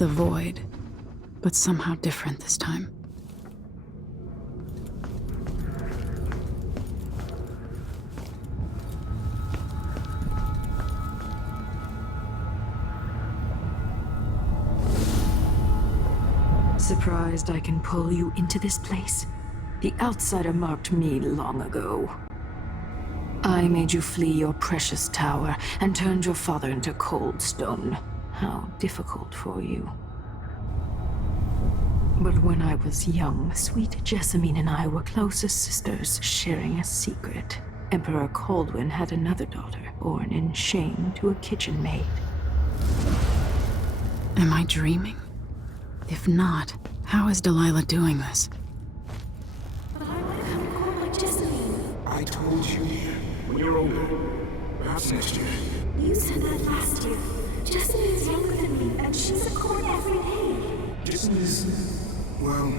The void, but somehow different this time. Surprised I can pull you into this place? The outsider marked me long ago. I made you flee your precious tower and turned your father into cold stone. How difficult for you. But when I was young, sweet Jessamine and I were close as sisters, sharing a secret. Emperor Kaldwin had another daughter, born in shame to a kitchen maid. Am I dreaming? If not, how is Delilah doing this? But I want to come to court like Jessamine. I told you, when you're older, perhaps next year. You said that last year. Jessamine's younger than me, and she's at court every day. Jessamine is, well,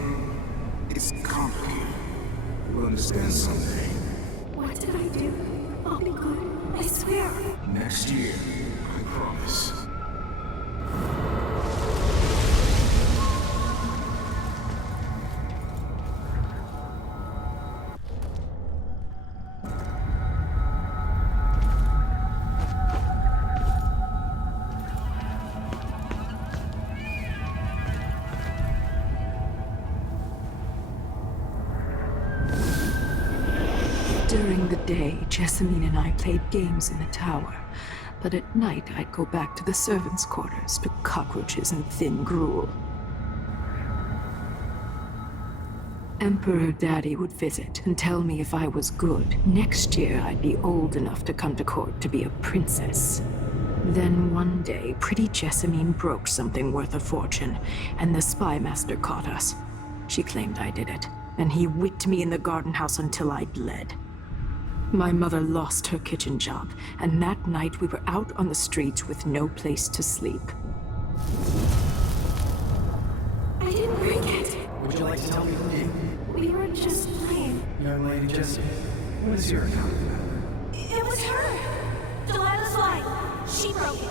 it's complicated. You'll understand someday. What did I do? I'll be good. I swear. Next year, I promise. During the day, Jessamine and I played games in the tower. But at night, I'd go back to the servants' quarters to cockroaches and thin gruel. Emperor Daddy would visit and tell me if I was good. Next year, I'd be old enough to come to court to be a princess. Then one day, pretty Jessamine broke something worth a fortune, and the spy master caught us. She claimed I did it, and he whipped me in the garden house until I bled. My mother lost her kitchen job, and that night we were out on the streets with no place to sleep. I didn't break it. Would you like to tell me who did? We were just playing. Young lady Jessie, what is your account of that? It was her. Delilah's lying. She broke it.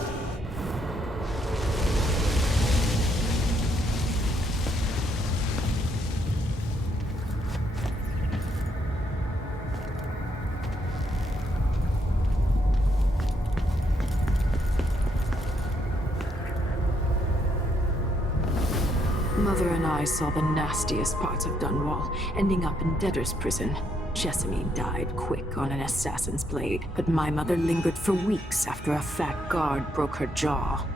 Mother and I saw the nastiest parts of Dunwall, ending up in debtor's prison. Jessamine died quick on an assassin's blade, but my mother lingered for weeks after a fat guard broke her jaw.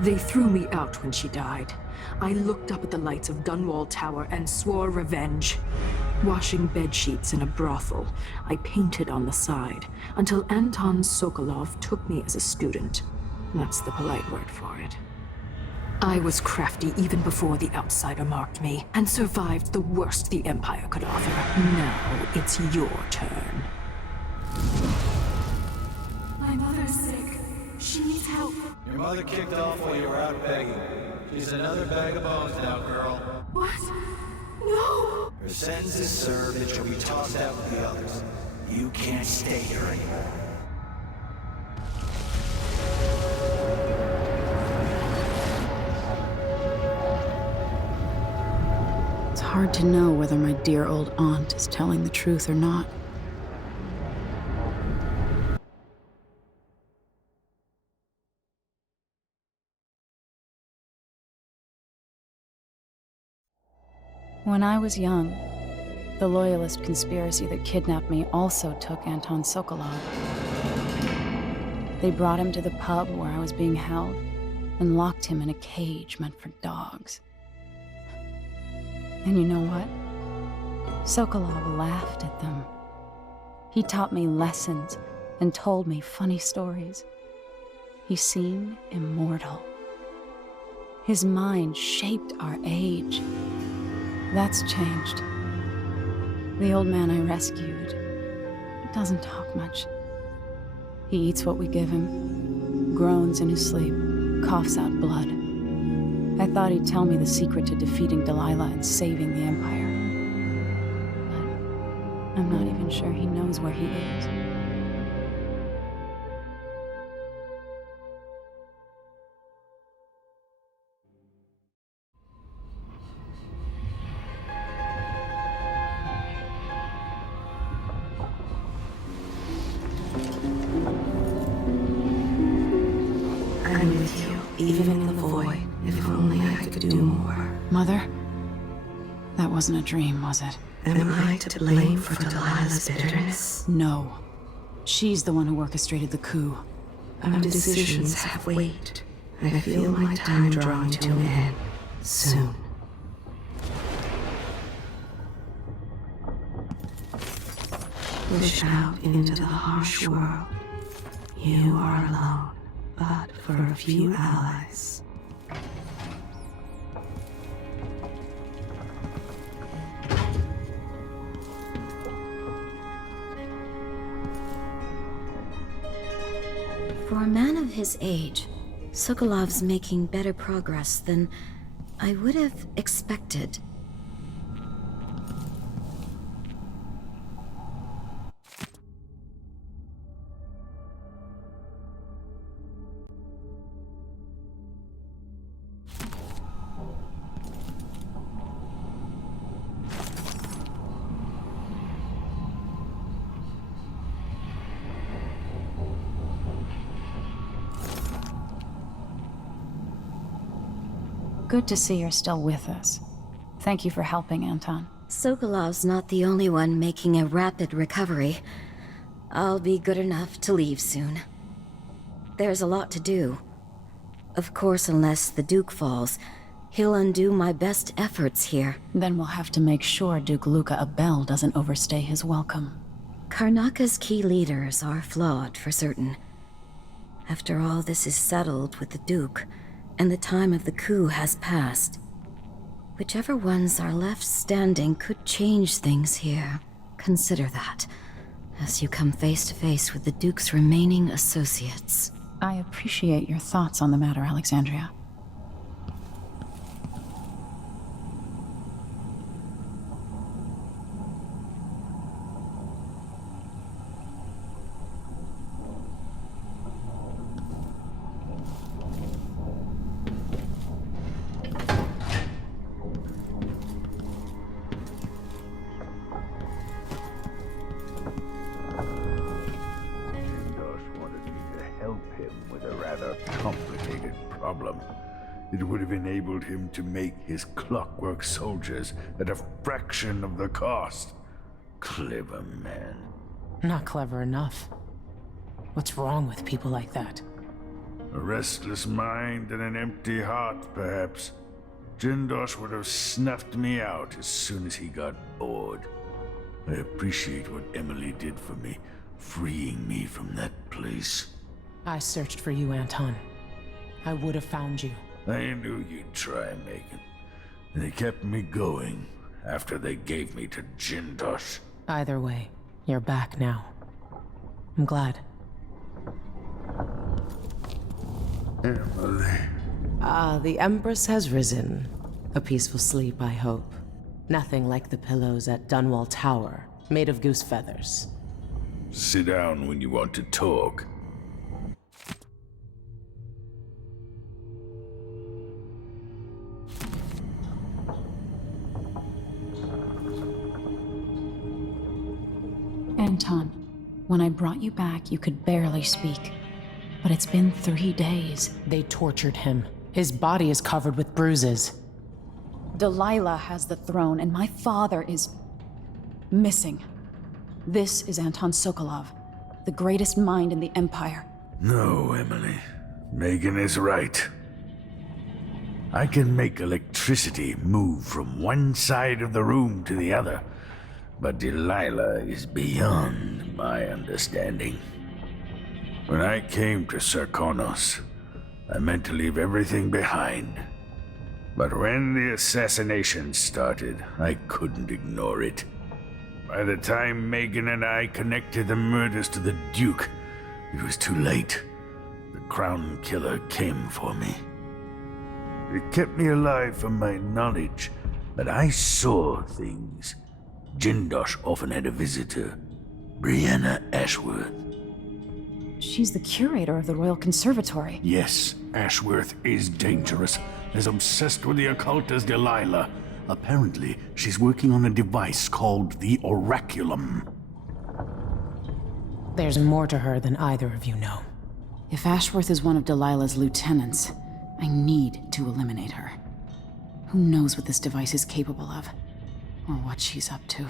They threw me out when she died. I looked up at the lights of Dunwall Tower and swore revenge. Washing bedsheets in a brothel, I painted on the side, until Anton Sokolov took me as a student. That's the polite word for it. I was crafty even before the outsider marked me, and survived the worst the Empire could offer. Now it's your turn. My mother's sick. She needs help. Your mother kicked off while you were out begging. She's another bag of bones now, girl. What? No! Her sentence is served and she'll be tossed out with the others. You can't stay here anymore. It's hard to know whether my dear old aunt is telling the truth or not. When I was young, the Loyalist conspiracy that kidnapped me also took Anton Sokolov. They brought him to the pub where I was being held and locked him in a cage meant for dogs. And you know what? Sokolov laughed at them. He taught me lessons and told me funny stories. He seemed immortal. His mind shaped our age. That's changed. The old man I rescued doesn't talk much. He eats what we give him, groans in his sleep, coughs out blood. I thought he'd tell me the secret to defeating Delilah and saving the Empire. But I'm not even sure he knows where he is. even in the void, if only I could do more. Mother? That wasn't a dream, was it? Am I to blame for Delilah's bitterness? No. She's the one who orchestrated the coup. Our decisions have weight. I feel my time drawing to an end. Soon. Push out into the harsh world. You are alone, but for a few allies. For a man of his age, Sokolov's making better progress than I would have expected. Good to see you're still with us. Thank you for helping, Anton. Sokolov's not the only one making a rapid recovery. I'll be good enough to leave soon. There's a lot to do. Of course, unless the Duke falls, he'll undo my best efforts here. Then we'll have to make sure Duke Luca Abel doesn't overstay his welcome. Karnaka's key leaders are flawed, for certain. After all this is settled with the Duke, and the time of the coup has passed, whichever ones are left standing could change things here. Consider that, as you come face to face with the Duke's remaining associates. I appreciate your thoughts on the matter, Alexandria. It would have enabled him to make his clockwork soldiers at a fraction of the cost. Clever man. Not clever enough. What's wrong with people like that? A restless mind and an empty heart, perhaps. Jindosh would have snuffed me out as soon as he got bored. I appreciate what Emily did for me, freeing me from that place. I searched for you, Anton. I would have found you. I knew you'd try, Megan. They kept me going after they gave me to Jindosh. Either way, you're back now. I'm glad. Emily. The Empress has risen. A peaceful sleep, I hope. Nothing like the pillows at Dunwall Tower, made of goose feathers. Sit down when you want to talk. Anton, when I brought you back, you could barely speak. But it's been 3 days. They tortured him. His body is covered with bruises. Delilah has the throne, and my father is missing. This is Anton Sokolov, the greatest mind in the Empire. No, Emily. Megan is right. I can make electricity move from one side of the room to the other, but Delilah is beyond my understanding. When I came to Sarkonos, I meant to leave everything behind. But when the assassination started, I couldn't ignore it. By the time Megan and I connected the murders to the Duke, it was too late. The Crown Killer came for me. It kept me alive from my knowledge, but I saw things. Jindosh often had a visitor, Brianna Ashworth. She's the curator of the Royal Conservatory. Yes, Ashworth is dangerous, as obsessed with the occult as Delilah. Apparently, she's working on a device called the Oraculum. There's more to her than either of you know. If Ashworth is one of Delilah's lieutenants, I need to eliminate her. Who knows what this device is capable of, or what she's up to.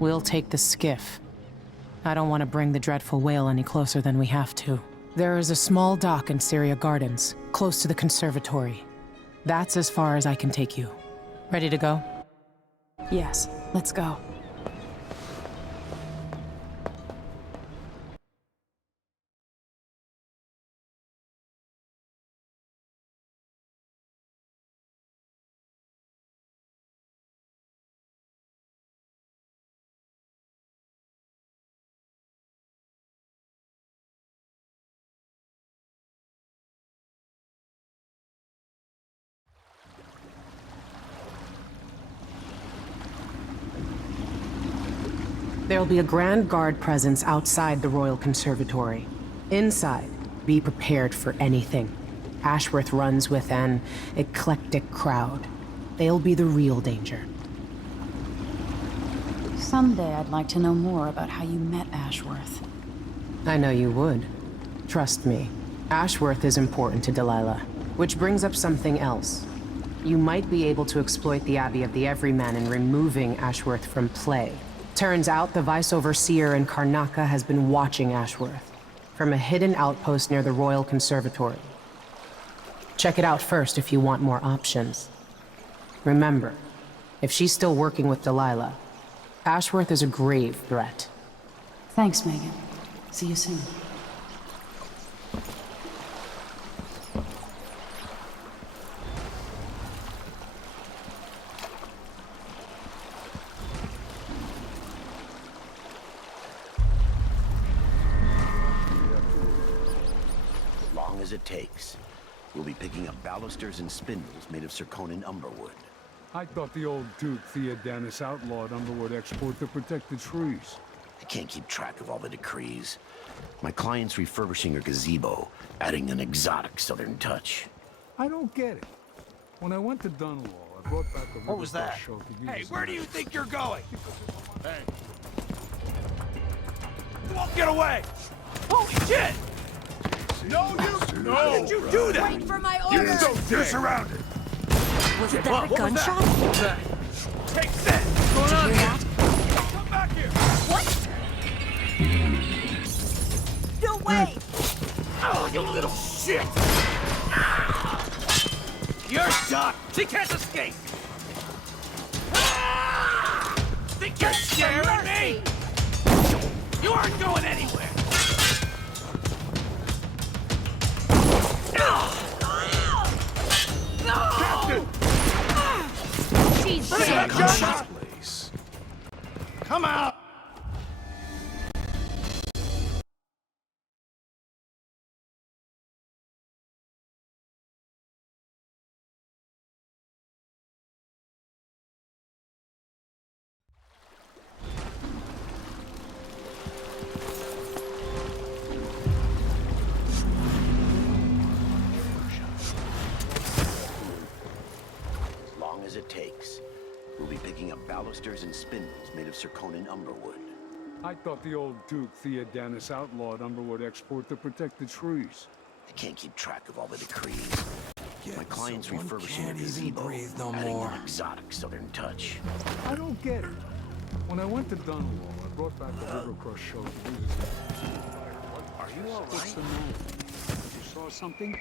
We'll take the skiff. I don't want to bring the dreadful whale any closer than we have to. There is a small dock in Syria Gardens, close to the conservatory. That's as far as I can take you. Ready to go? Yes, let's go. There'll be a Grand Guard presence outside the Royal Conservatory. Inside, be prepared for anything. Ashworth runs with an eclectic crowd. They'll be the real danger. Someday I'd like to know more about how you met Ashworth. I know you would. Trust me. Ashworth is important to Delilah. Which brings up something else. You might be able to exploit the Abbey of the Everyman in removing Ashworth from play. Turns out the Vice-Overseer in Karnaca has been watching Ashworth from a hidden outpost near the Royal Conservatory. Check it out first if you want more options. Remember, if she's still working with Delilah, Ashworth is a grave threat. Thanks, Megan. See you soon. As it takes. We'll be picking up balusters and spindles made of zirconin umberwood. I thought the old Duke Theodanis outlawed umberwood export to protect the trees. I can't keep track of all the decrees. My client's refurbishing her gazebo, adding an exotic southern touch. I don't get it. When I went to Dunwall, I brought back a What was that? show to use. Hey, where do you think you're going? Hey. You won't get away! Holy shit! No, you... No! How did you do that? Wait for my You're orders! so surrounded. Was that a What was gunshot? that? What was that? Take this! What's going on here? Come back here! What? No way! Oh, you little shit! You're done! She can't escape! Think you're scaring me? You aren't going anywhere! Captain! She's Dead. dead! Place. Come out! As long as it takes. We'll be picking up balusters and spindles made of zirconin umberwood. I thought the old Duke Theodanis outlawed Umberwood export to protect the trees. I can't keep track of all the decrees. Yeah, My client's so one refurbishing a can't even gazebo, breathe no adding more. an exotic southern touch. I don't get it. When I went to Dunwall, I brought back a Rivercross show to use. Are you all What's the matter? You saw something?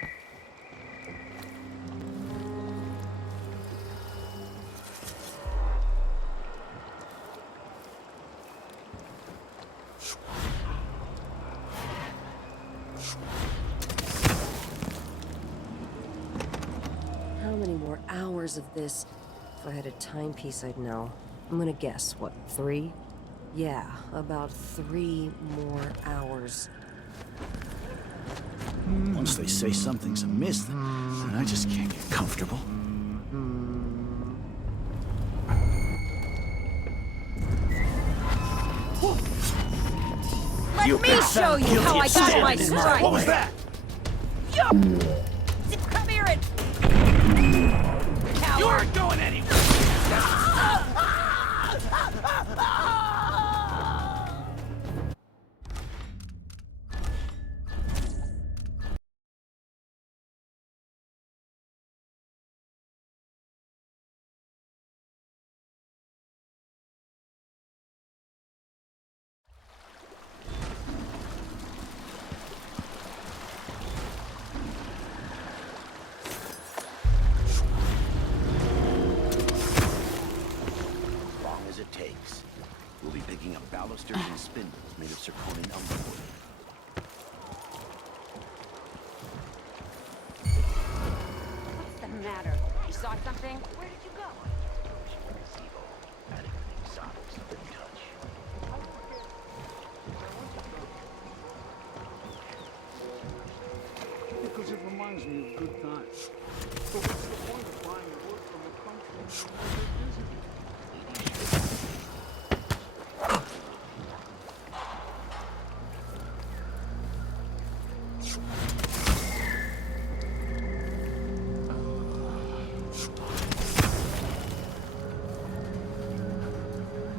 How many more hours of this? If I had a timepiece, I'd know. I'm gonna guess, what, 3? Yeah, about 3 more hours. Once they say something's amiss, then I just can't get comfortable. Let me show you how I got my strike! What was that? Come here and... You aren't going anywhere! As long as it takes. We'll be picking up balusters and spindles made of zirconin umberwood. What's the matter? You saw something? Where did you go? Gazebo, adding an exotic southern touch. Because it reminds me of good times. But what's the point of buying wood from a country you're visiting?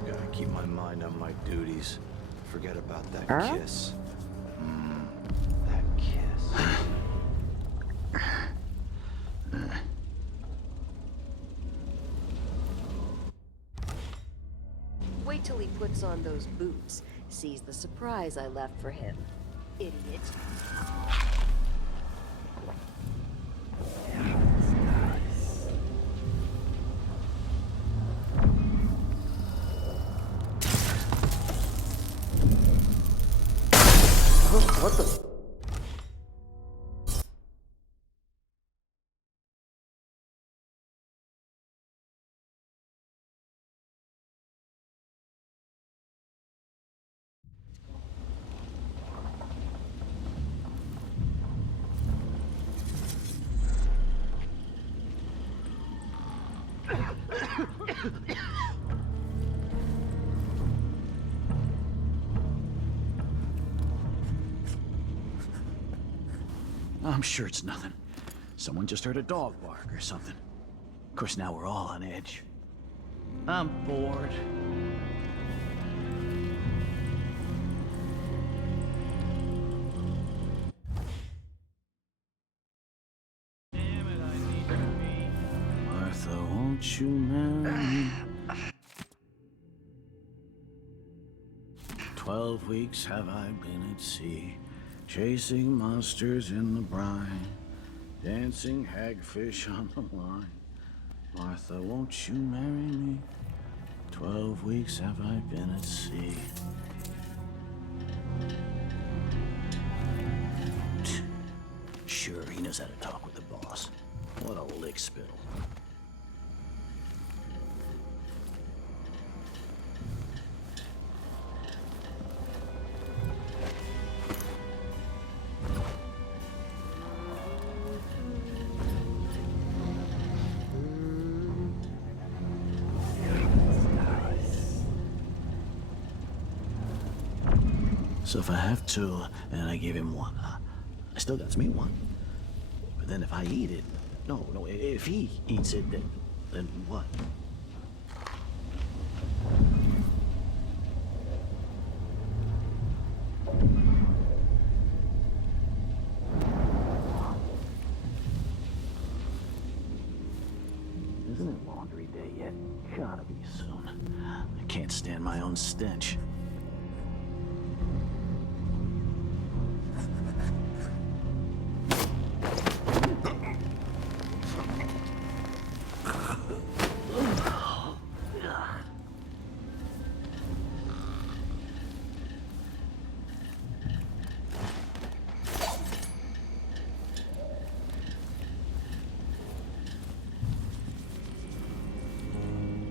Gotta keep my mind on my duties. Forget about that kiss. That kiss. Wait till he puts on those boots, sees the surprise I left for him. Idiot. What the? I'm sure it's nothing. Someone just heard a dog bark or something. Of course, now we're all on edge. I'm bored. Martha, won't you marry me? 12 weeks have I been at sea, chasing monsters in the brine, dancing hagfish on the line. Martha, won't you marry me? 12 weeks have I been at sea. Sure, he knows how to talk with the boss. What a lick spittle. So if I have two, and I give him one, I still got me one. But then if I eat it, no, if he eats it, then what? Isn't it laundry day yet? Gotta be soon. I can't stand my own stench.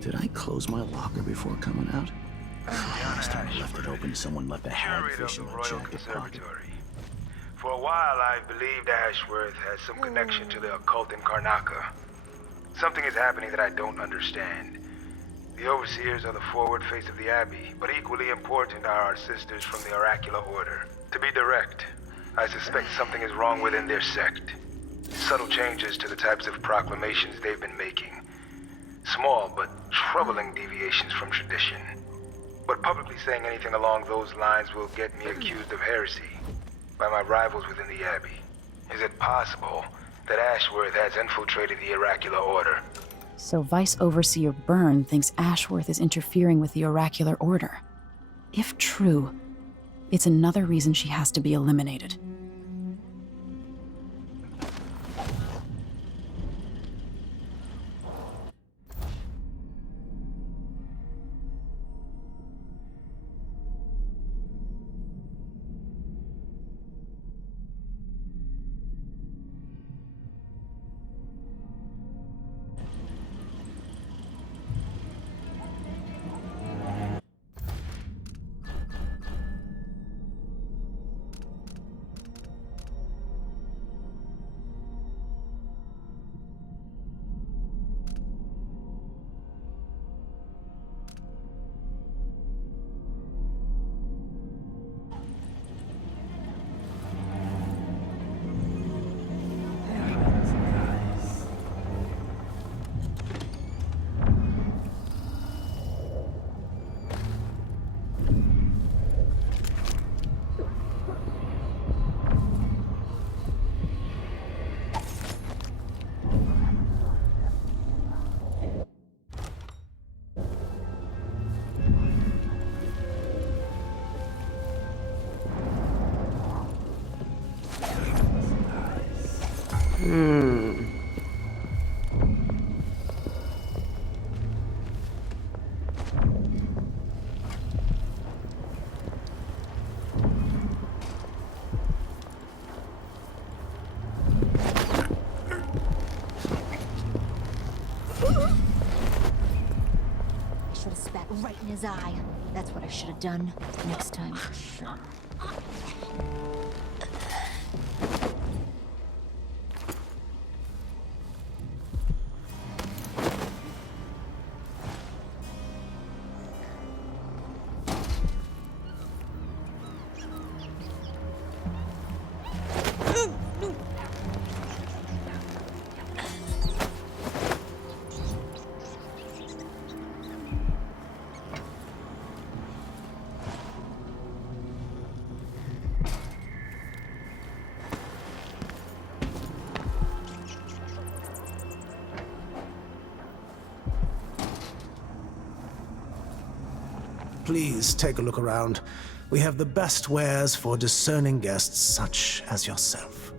Did I close my locker before coming out? Last time I left it open, someone left a hagfish in my jacket pocket. For a while, I believed Ashworth has some connection to the occult in Karnaca. Something is happening that I don't understand. The overseers are the forward face of the Abbey, but equally important are our sisters from the Oracular Order. To be direct, I suspect something is wrong within their sect. Subtle changes to the types of proclamations they've been making. Small but troubling deviations from tradition. But publicly saying anything along those lines will get me accused of heresy by my rivals within the Abbey. Is it possible that Ashworth has infiltrated the Oracular Order? So Vice Overseer Byrne thinks Ashworth is interfering with the Oracular Order. If true, it's another reason she has to be eliminated. Right in his eye. That's what I should have done next time. Sure. Please take a look around. We have the best wares for discerning guests such as yourself.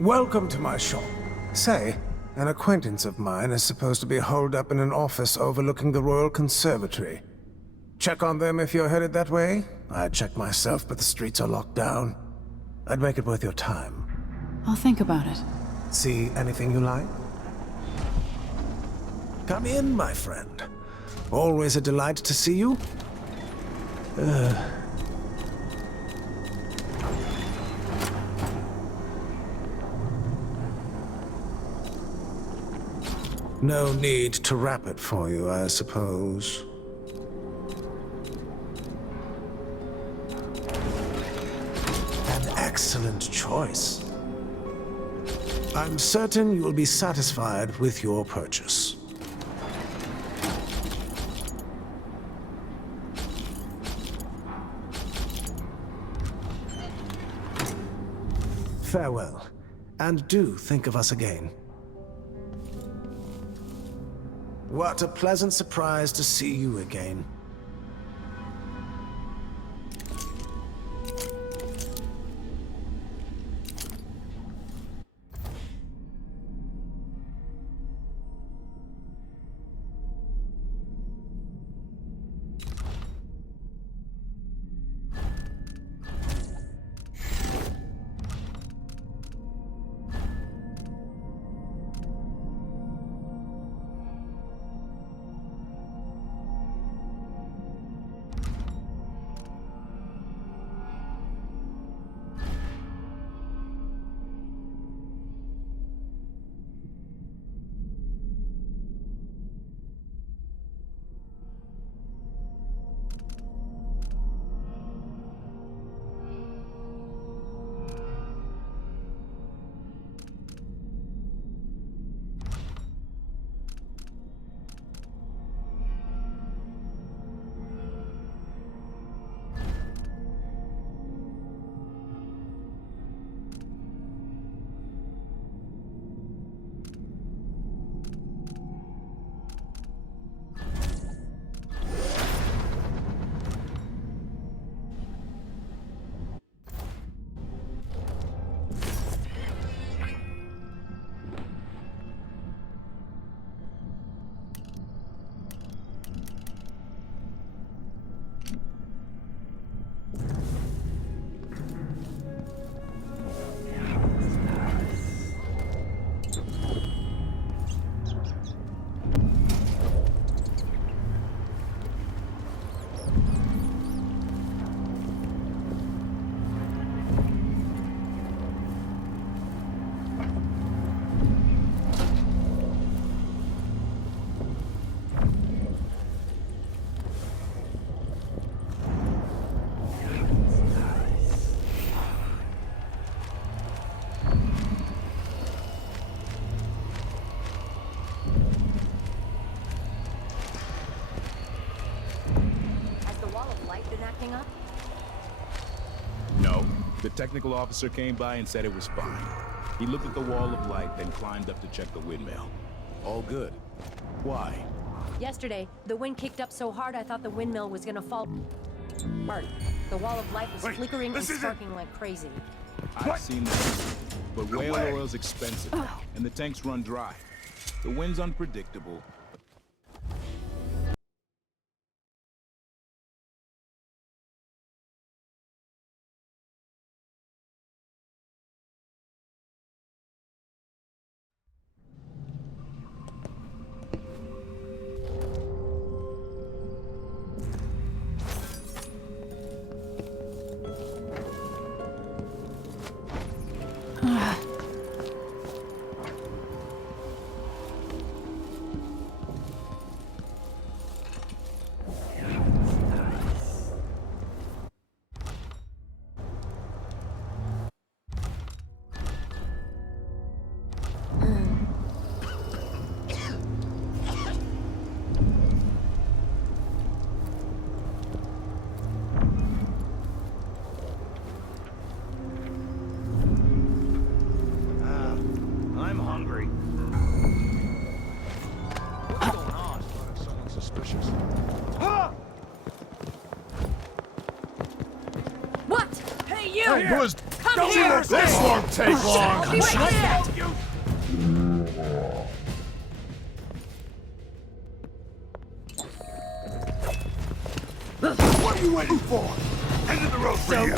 Welcome to my shop. Say, an acquaintance of mine is supposed to be holed up in an office overlooking the Royal Conservatory. Check on them if you're headed that way. I'd check myself, but the streets are locked down. I'd make it worth your time. I'll think about it. See anything you like? Come in, my friend. Always a delight to see you. No need to wrap it for you, I suppose. An excellent choice. I'm certain you will be satisfied with your purchase. Farewell, and do think of us again. What a pleasant surprise to see you again. Up? No. The technical officer came by and said it was fine. He looked at the wall of light, then climbed up to check the windmill. All good. Why? Yesterday, the wind kicked up so hard I thought the windmill was gonna fall apart. The wall of light was flickering and sparking like crazy. I've seen that. But whale oil's expensive, and the tanks run dry. The wind's unpredictable. Hey, who is... Come here! This won't take long. I'll be right here! What are you waiting for? End of the road for you.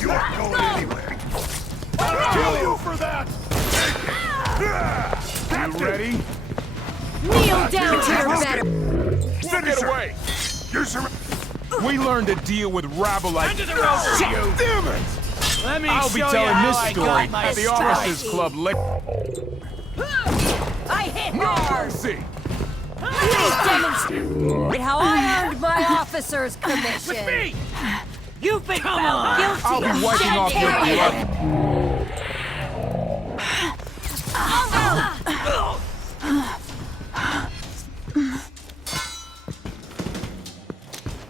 You aren't going anywhere. I'll kill you for that! You ready? Kneel down to your better! Get away! We learned to deal with rabble like... End of the road for you! Damn it! Let me I'll show be you telling how this I story got my at the stripes. Officers Club later. I hit No hard! mercy! Please demonstrate how I earned my officer's commission! With me! You've been found guilty I'll be of wiping off your sedition. blood.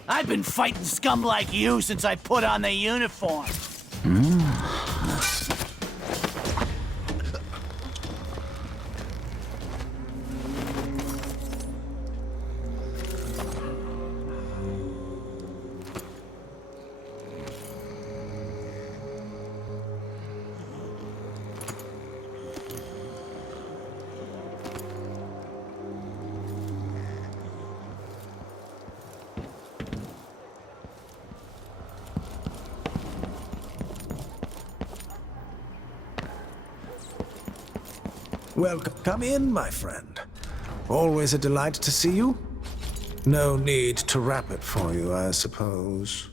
I've been fighting scum like you since I put on the uniform. Welcome. Come in, my friend. Always a delight to see you. No need to wrap it for you, I suppose.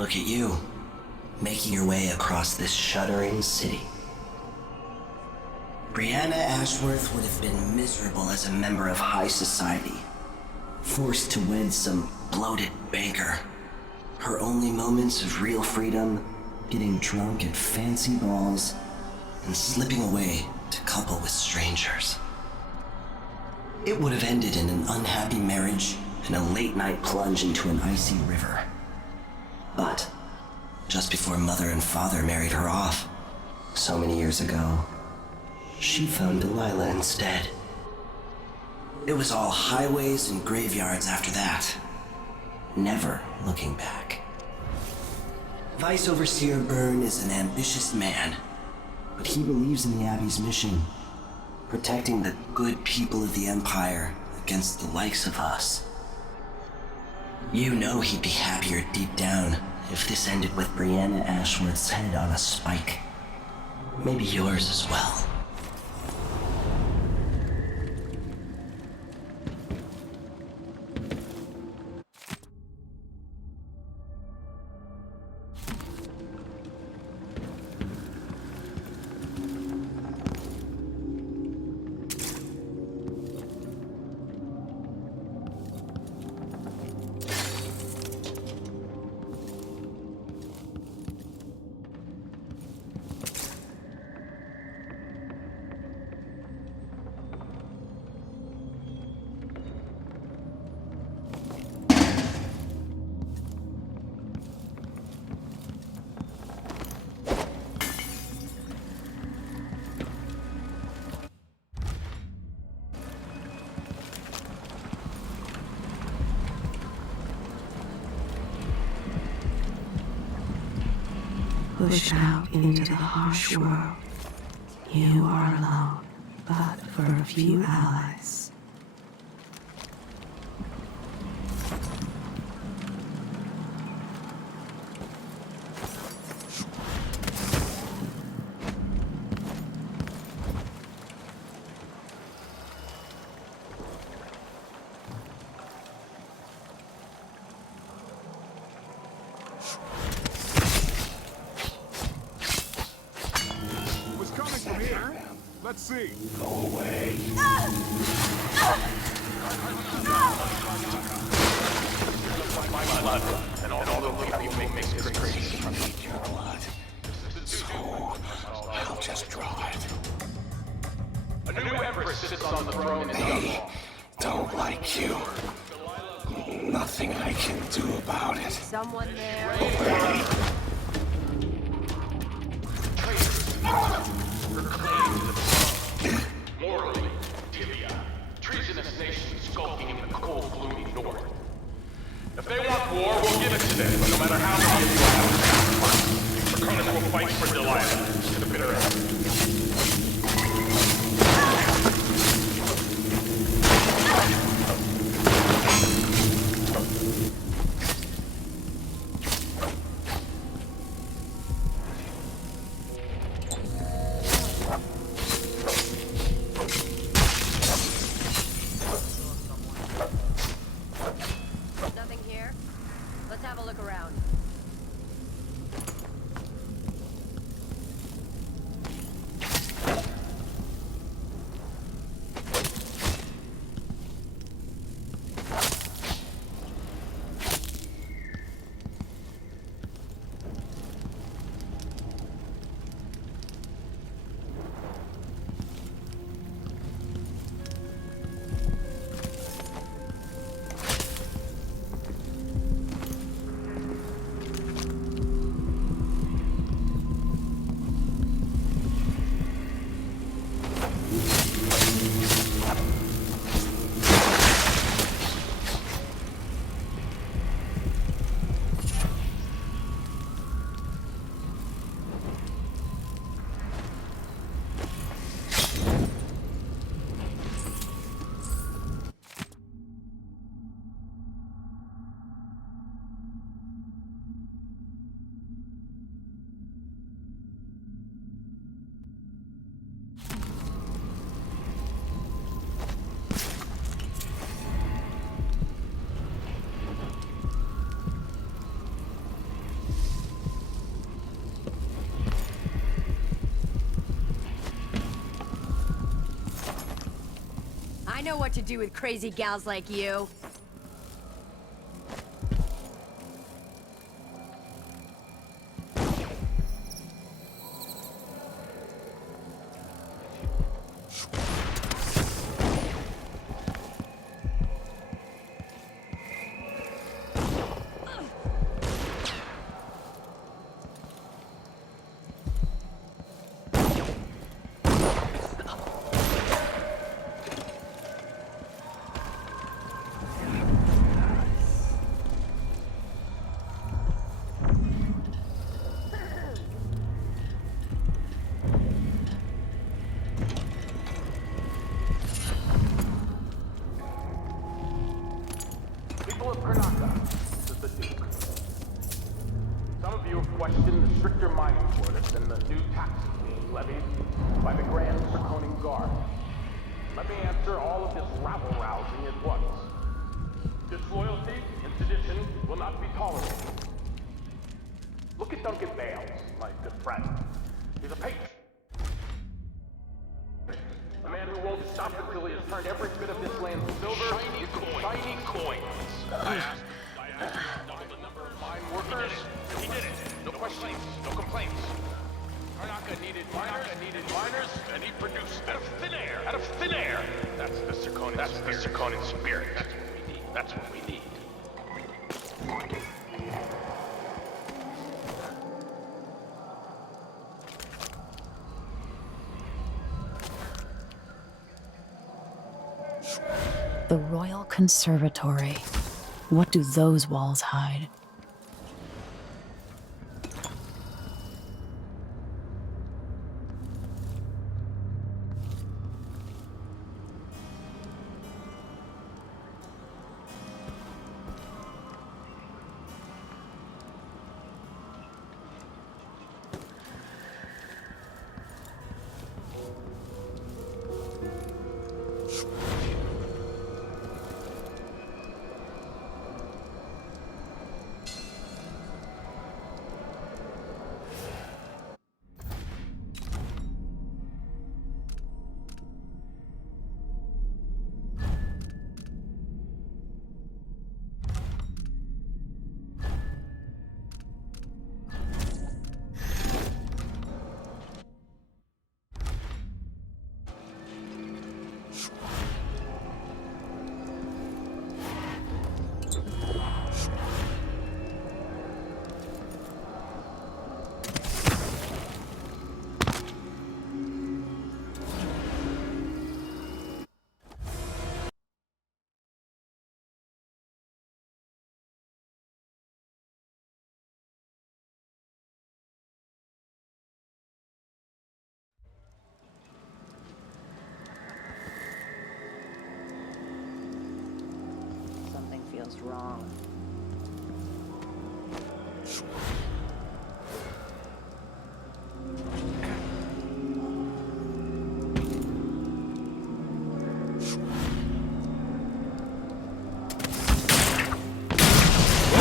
Look at you, making your way across this shuddering city. Brianna Ashworth would have been miserable as a member of high society, forced to wed some bloated banker. Her only moments of real freedom, getting drunk at fancy balls, and slipping away to couple with strangers. It would have ended in an unhappy marriage and a late-night plunge into an icy river. But just before Mother and Father married her off, so many years ago, she found Delilah instead. It was all highways and graveyards after that, never looking back. Vice Overseer Byrne is an ambitious man, but he believes in the Abbey's mission, protecting the good people of the Empire against the likes of us. You know he'd be happier deep down if this ended with Brianna Ashworth's head on a spike. Maybe yours as well. Pushed out into the harsh world, you are alone, but for a few allies. Let's see. Go away. And all the little people makes it crazy. I need your blood. So, I'll just draw it. A new Empress sits on the throne in They don't like you. Nothing I can do about it. Someone there. Morally, Tibia, treasonous nations skulking in the cold, gloomy north. If they want war, we'll give it to them, but no matter how many of you have, Arkane will fight for Delilah to the bitter end. I know what to do with crazy gals like you. People of Karnaka, this is the Duke. Some of you have questioned the stricter mining orders and the new taxes being levied by the Grand Draconian Guard. Let me answer all of this rabble-rousing at once. Disloyalty and sedition will not be tolerated. Look at Duncan Bales, my good friend. He's a patriot. A man who won't stop until he has turned every bit of this land silver into shiny coins. I asked double the number of mine workers. He did it. No questions, no complaints. Karnaka needed miners, and he produced out of thin air. Out of thin air. That's the Serkonian spirit. That's what we need. The Royal Conservatory. What do those walls hide? Feels wrong.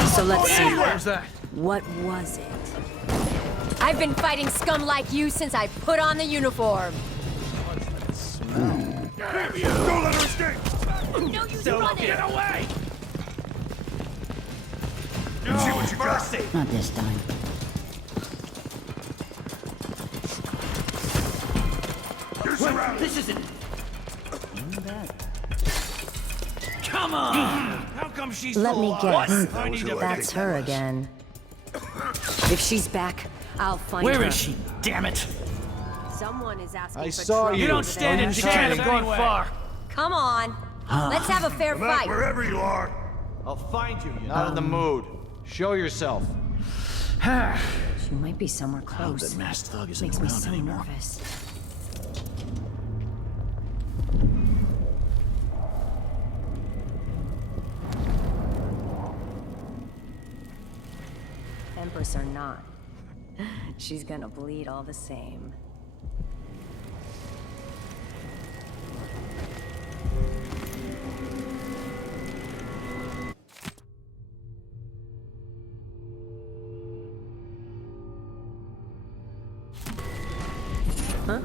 So let's see. What was that? What was it? I've been fighting scum like you since I put on the uniform. Don't let her escape! No use running! Get away! See what you got. Not this time. You're surrounded. This isn't Come on! How come she's Let so me guess. I need to That's her again. If she's back, I'll find her. Where is she? Damn it! Someone is asking I for saw trouble. you. You don't stand a Are you chance trying to going go far. Come on. Let's have a fair Come back fight. wherever you are. I'll find you. You're not in the mood. Show yourself. She might be somewhere close. The masked thug isn't Makes me around so anymore. nervous. Empress or not, she's gonna bleed all the same. Huh?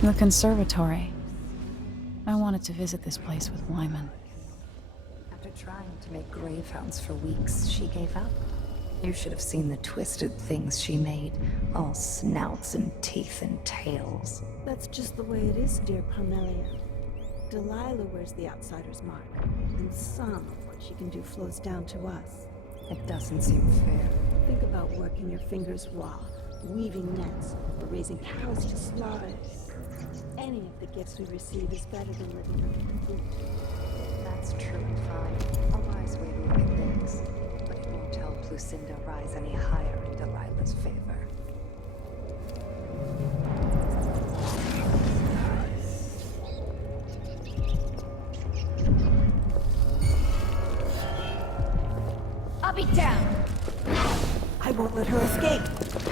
The conservatory. I wanted to visit this place with Wyman. After trying to make gravehounds for weeks, she gave up. You should have seen the twisted things she made. All snouts and teeth and tails. That's just the way it is, dear Parmelia. Delilah wears the outsider's mark, and some of what she can do flows down to us. It doesn't seem fair. Think about working your fingers raw, weaving nets, or raising cows to slaughter. Any of the gifts we receive is better than living on food. That's true and fine. A wise way to look at things. But it won't help Lucinda rise any higher in Delilah's favor. I'll be down. I won't let her escape.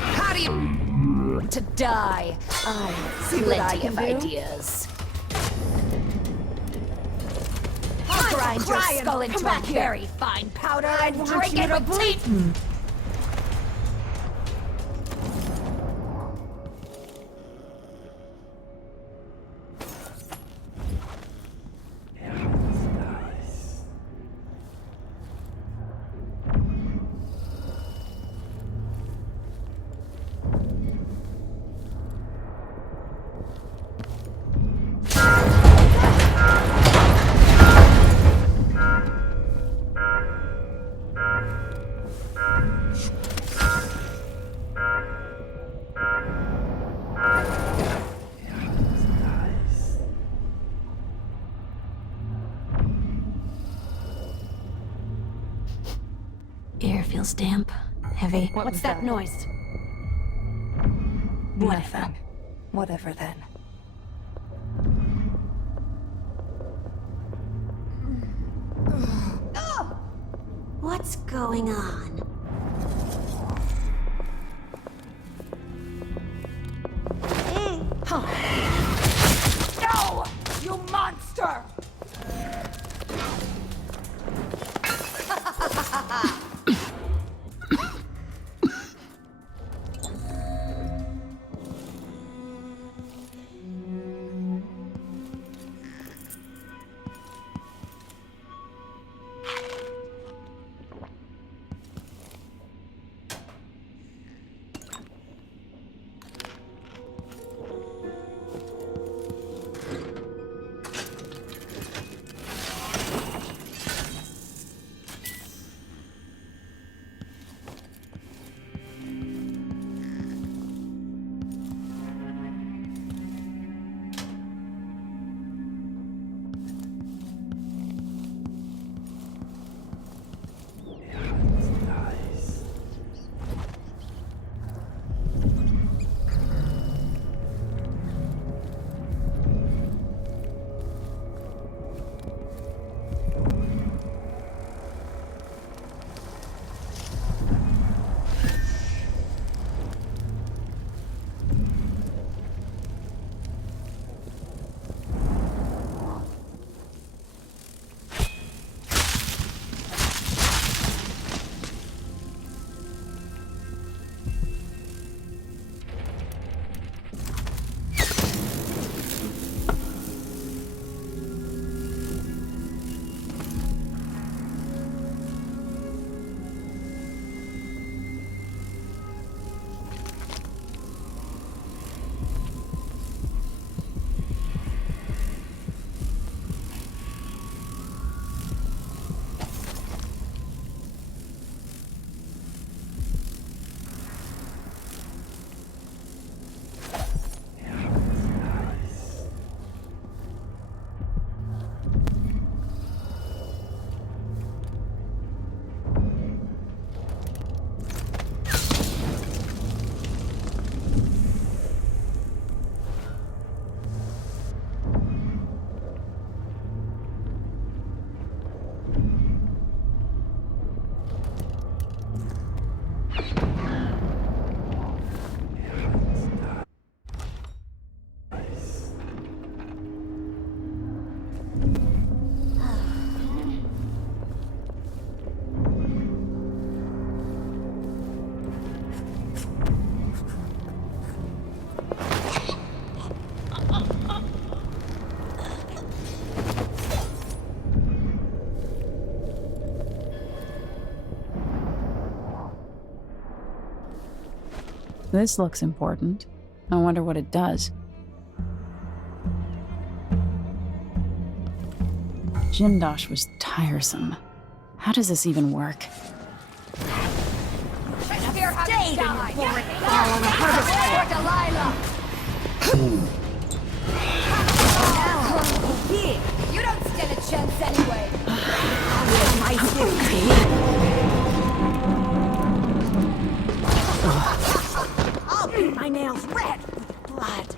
How do you... to die? I have plenty of ideas. I'll grind your skull into a very fine powder and drink it with teeth. Air feels damp, heavy. What's that noise? Nothing. Whatever then. What's going on? No! You monster! This looks important. I wonder what it does. Jindosh was tiresome. How does this even work? You don't stand a chance anyway. I'll paint my nails red with blood.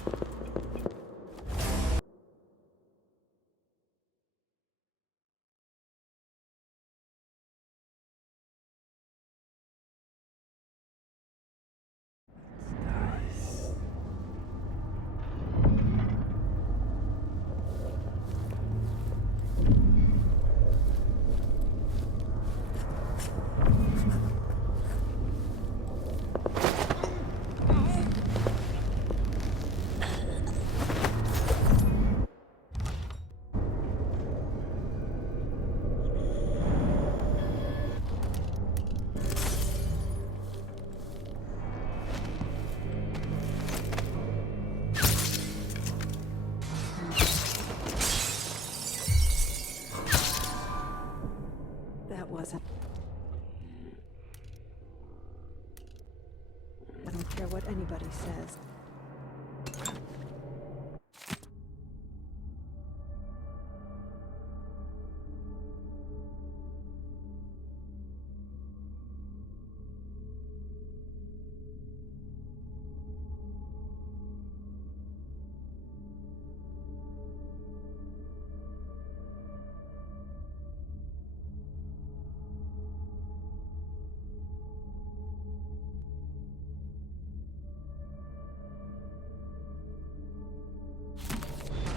I don't care what anybody says.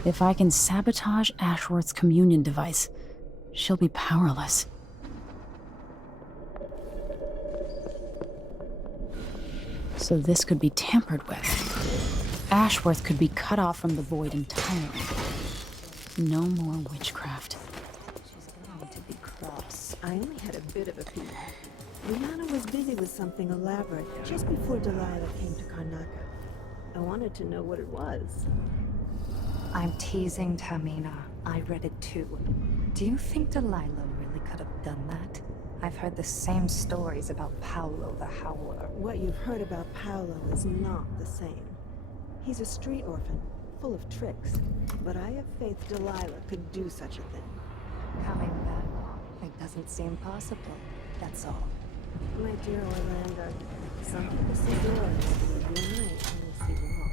If I can sabotage Ashworth's communion device, she'll be powerless. So this could be tampered with. Ashworth could be cut off from the void entirely. No more witchcraft. She's going to be cross. I only had a bit of a peek. Rihanna was busy with something elaborate just before Delilah came to Karnaca. I wanted to know what it was. I'm teasing, Tamina. I read it too. Do you think Delilah really could have done that? I've heard the same stories about Paolo the Howler. What you've heard about Paolo is not the same. He's a street orphan, full of tricks. But I have faith Delilah could do such a thing. Coming back, it doesn't seem possible. That's all. My dear Orlando, some people see doors, but you and I only see walls.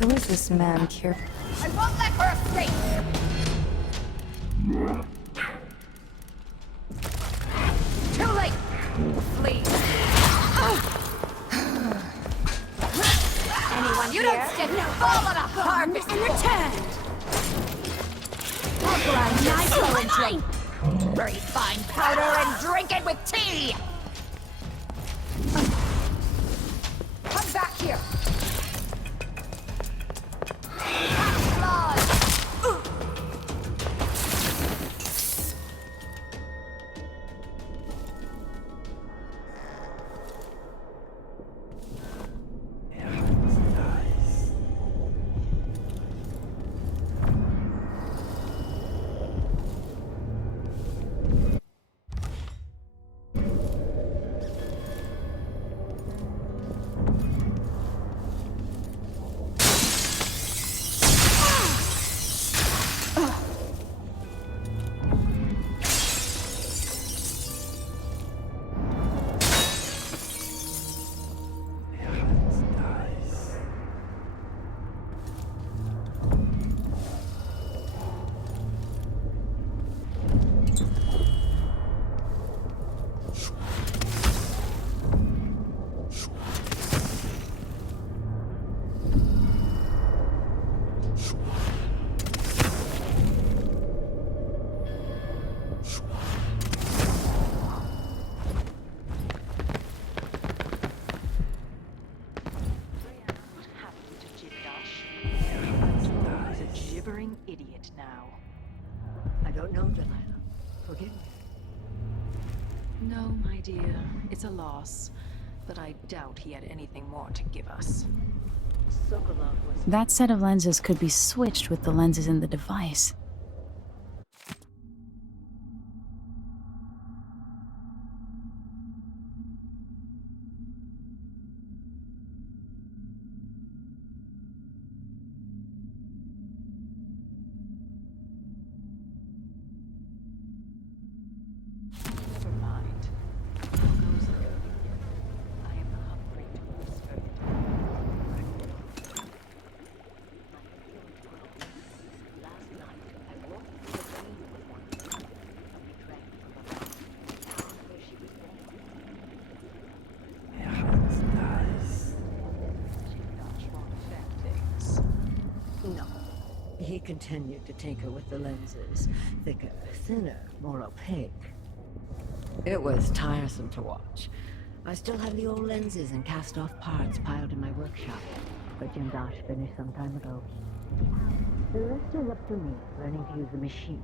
Who is this man here? I won't let her escape! Too late! Flee! Anyone you don't stand no fall on a harvest in return! I'll grind nice and drink! Very fine powder and drink it with tea! Come back here! Idiot now. I don't know, Delilah. Forgive me. No, my dear. It's a loss. But I doubt he had anything more to give us. Sokolov was... That set of lenses could be switched with the lenses in the device. Never mind. How goes the communion? I am hungry to whisper into Last night, I walked through the lane with one. We drank from the fountain where she was born. She won't affect things. No. He continued to tinker with the lenses. Thicker, thinner, more opaque. It was tiresome to watch. I still have the old lenses and cast-off parts piled in my workshop, but Jim Dosh finished some time ago. The rest is up to me, learning to use the machine.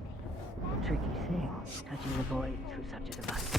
A tricky thing, touching the void through such a device.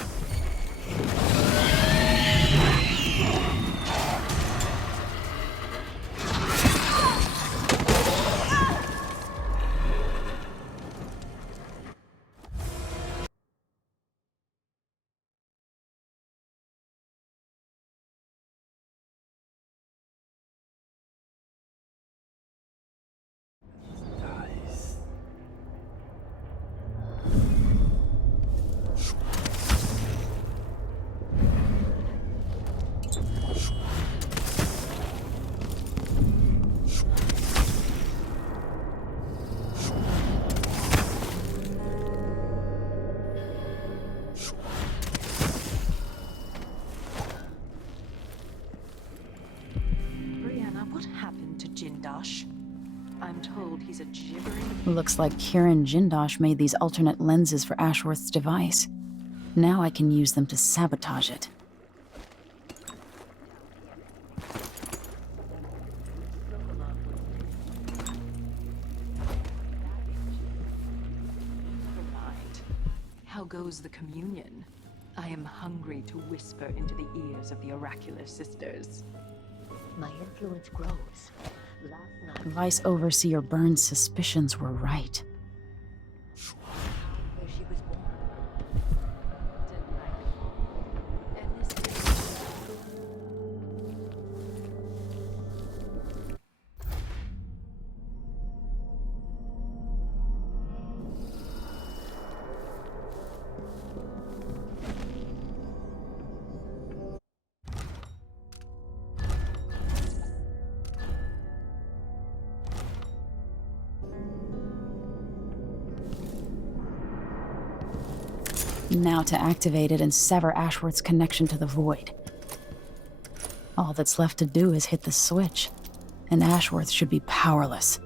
I'm told he's a gibbering... Looks like Kieran Jindosh made these alternate lenses for Ashworth's device. Now I can use them to sabotage it. Never mind. How goes the communion? I am hungry to whisper into the ears of the oracular sisters. My influence grows. Last night... Vice Overseer Burns' suspicions were right. Where she was born. Now to activate it and sever Ashworth's connection to the void. All that's left to do is hit the switch, and Ashworth should be powerless.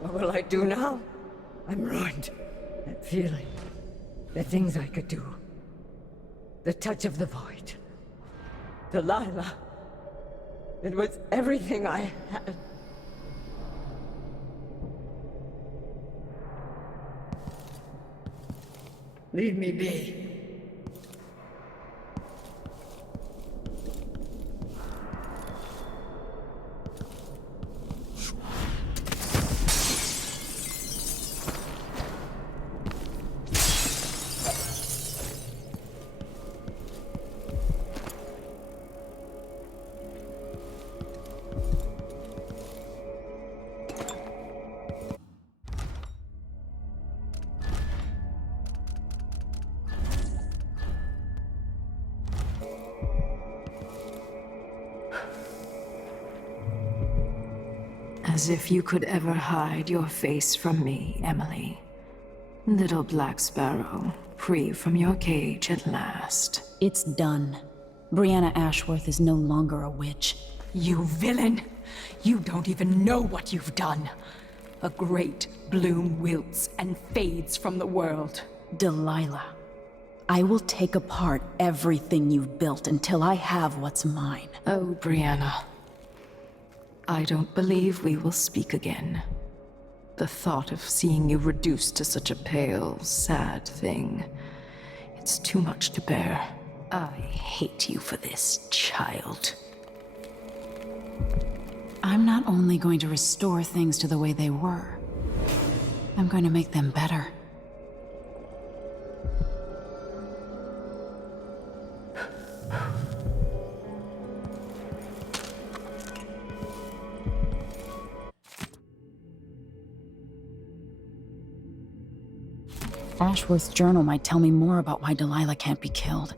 What will I do now? I'm ruined. That feeling. The things I could do. The touch of the void. Delilah. It was everything I had. Leave me be. As if you could ever hide your face from me, Emily. Little Black Sparrow, free from your cage at last. It's done. Brianna Ashworth is no longer a witch. You villain! You don't even know what you've done. A great bloom wilts and fades from the world. Delilah, I will take apart everything you've built until I have what's mine. Oh, Brianna. I don't believe we will speak again. The thought of seeing you reduced to such a pale, sad thing. It's too much to bear. I hate you for this, child. I'm not only going to restore things to the way they were, I'm going to make them better. Ashworth's journal might tell me more about why Delilah can't be killed.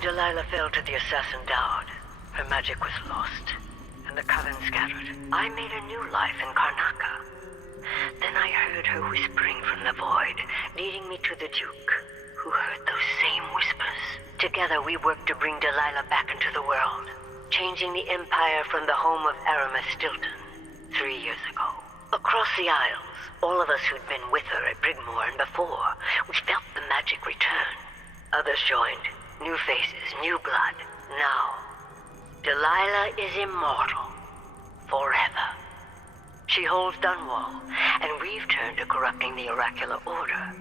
Delilah fell to the assassin Dowd, her magic was lost, and the coven scattered. I made a new life in Karnaca. Then I heard her whispering from the void, leading me to the Duke, who heard those same whispers. Together we worked to bring Delilah back into the world, changing the Empire from the home of Aramis Stilton 3 years ago. Across the Isles, all of us who'd been with her at Brigmore and before, we felt the magic return. Others joined, new faces, new blood. Now, Delilah is immortal, forever. She holds Dunwall, and we've turned to corrupting the oracular order.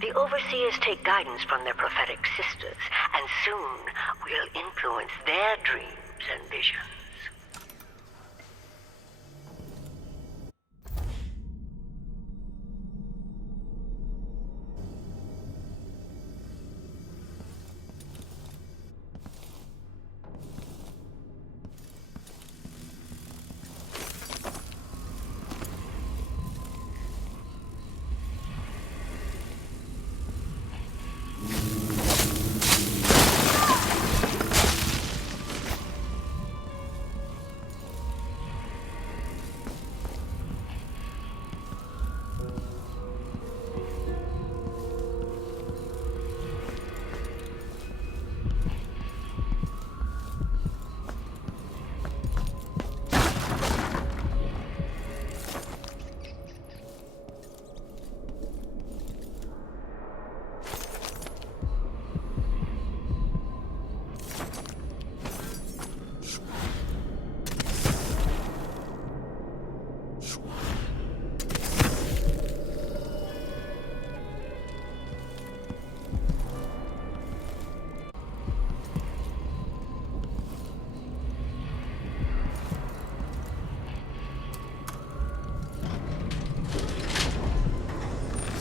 The Overseers take guidance from their prophetic sisters, and soon we'll influence their dreams and visions.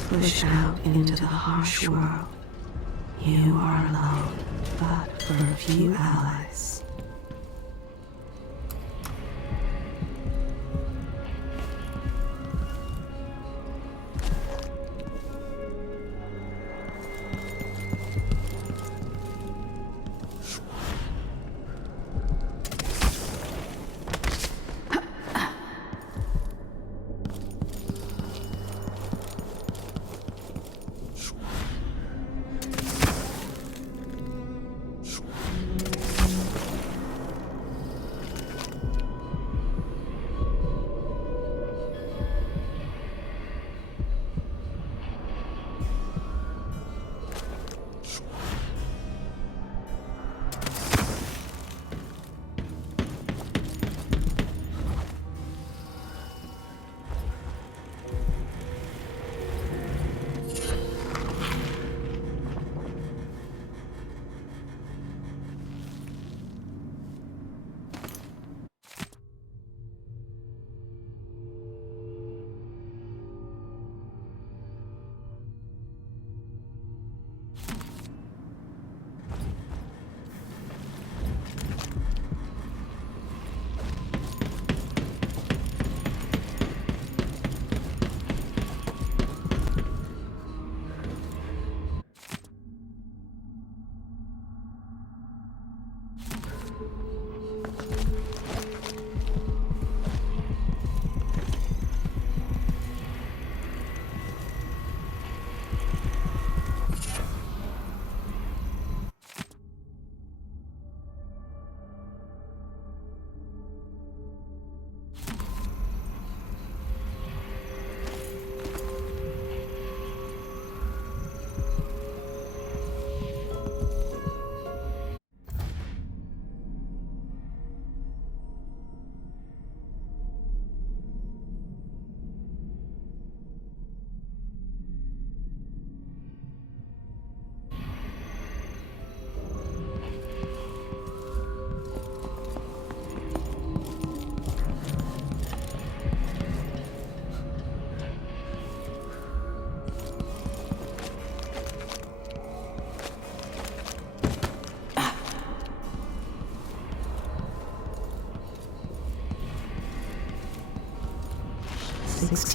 Pushed out into the harsh world, you are alone, but for a few allies.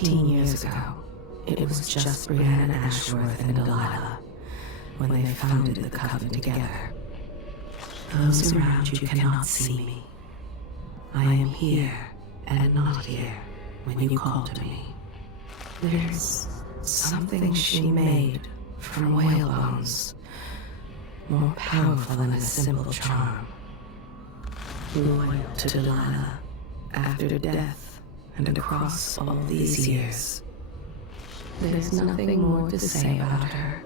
Years ago, it was just Brienne Ashworth and Delilah when they founded the Coven together. Those around you cannot see me. I am here and not here when you call to me. There's something she made from whale bones, more powerful than a simple charm. Loyal to Delilah, after death and across all these years. There's nothing more to say about her.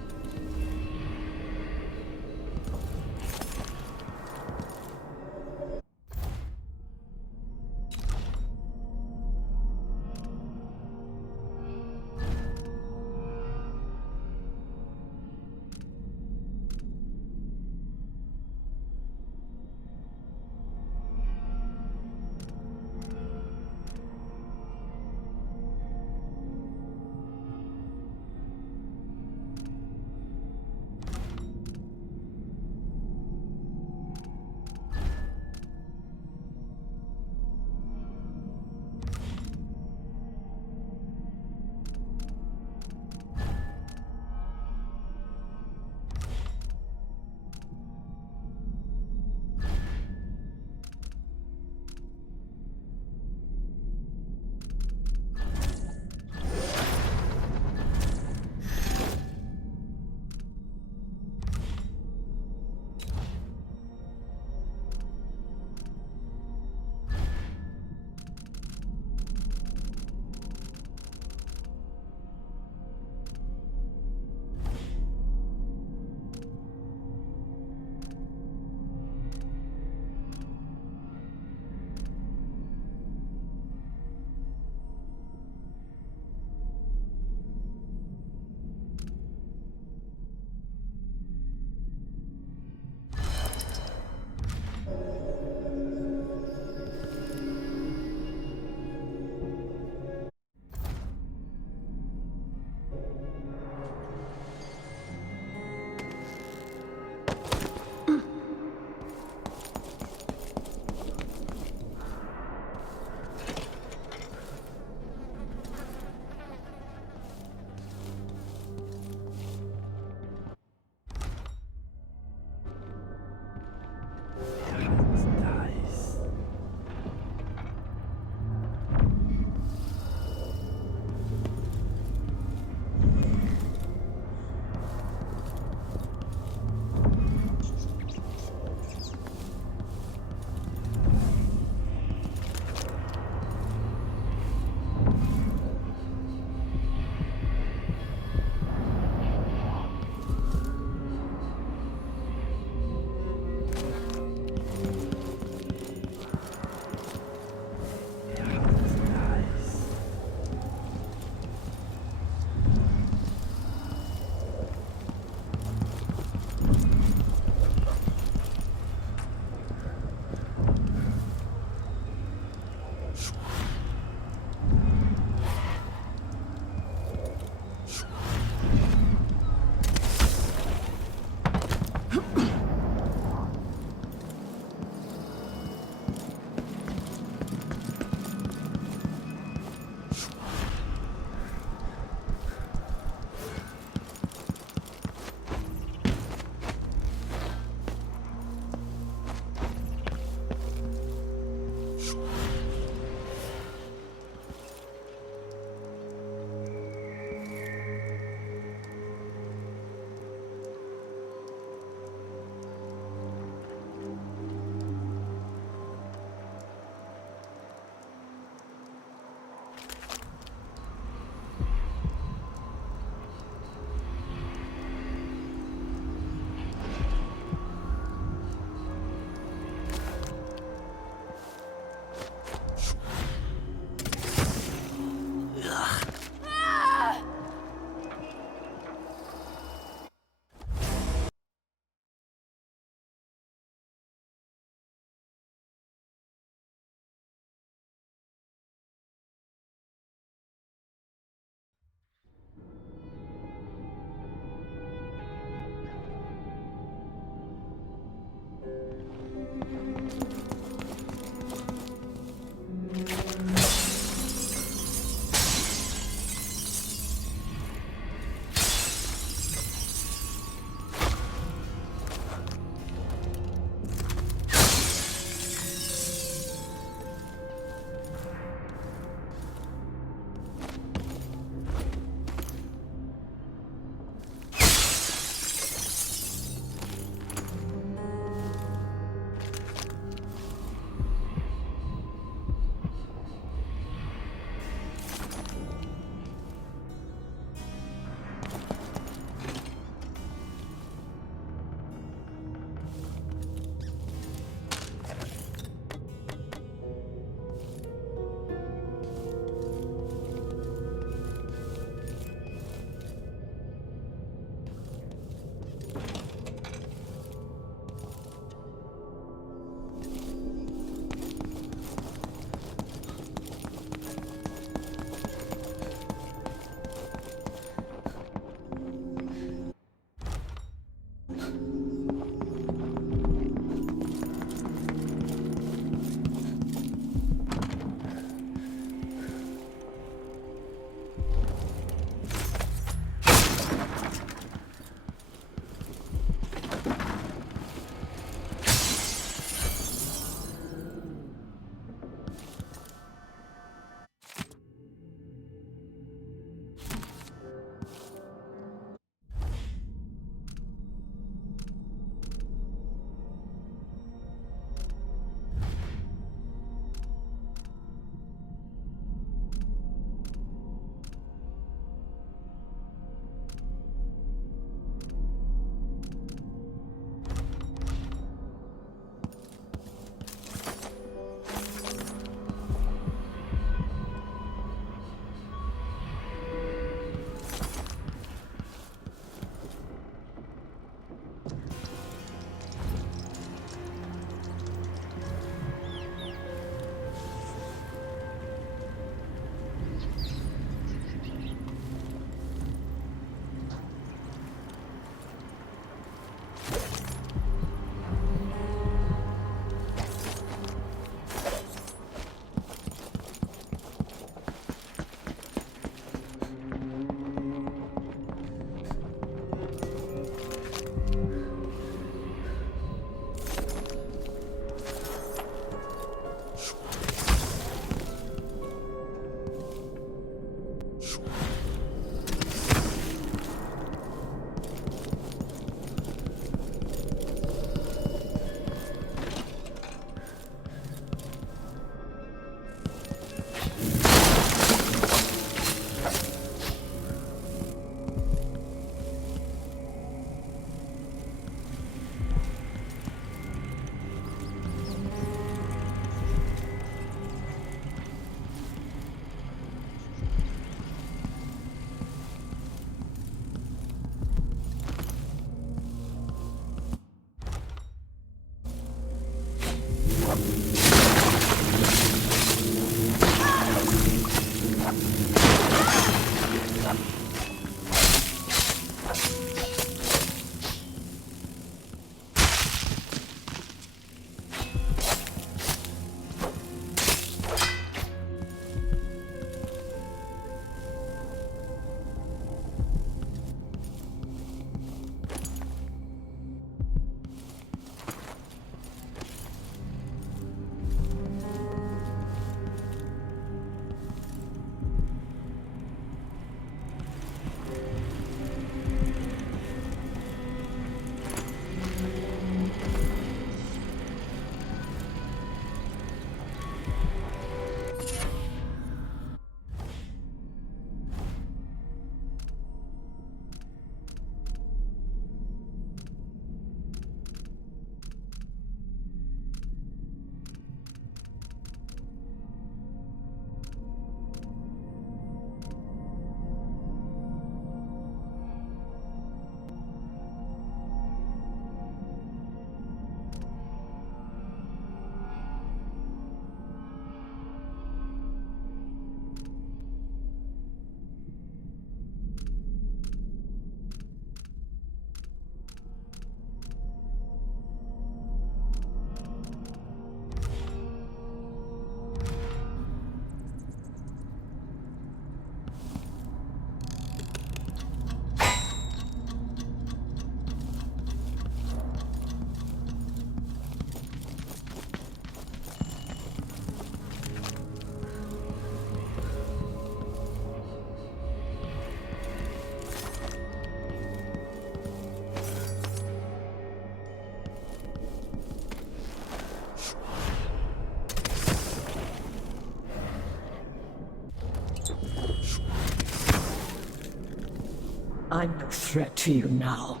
I'm no threat to you now.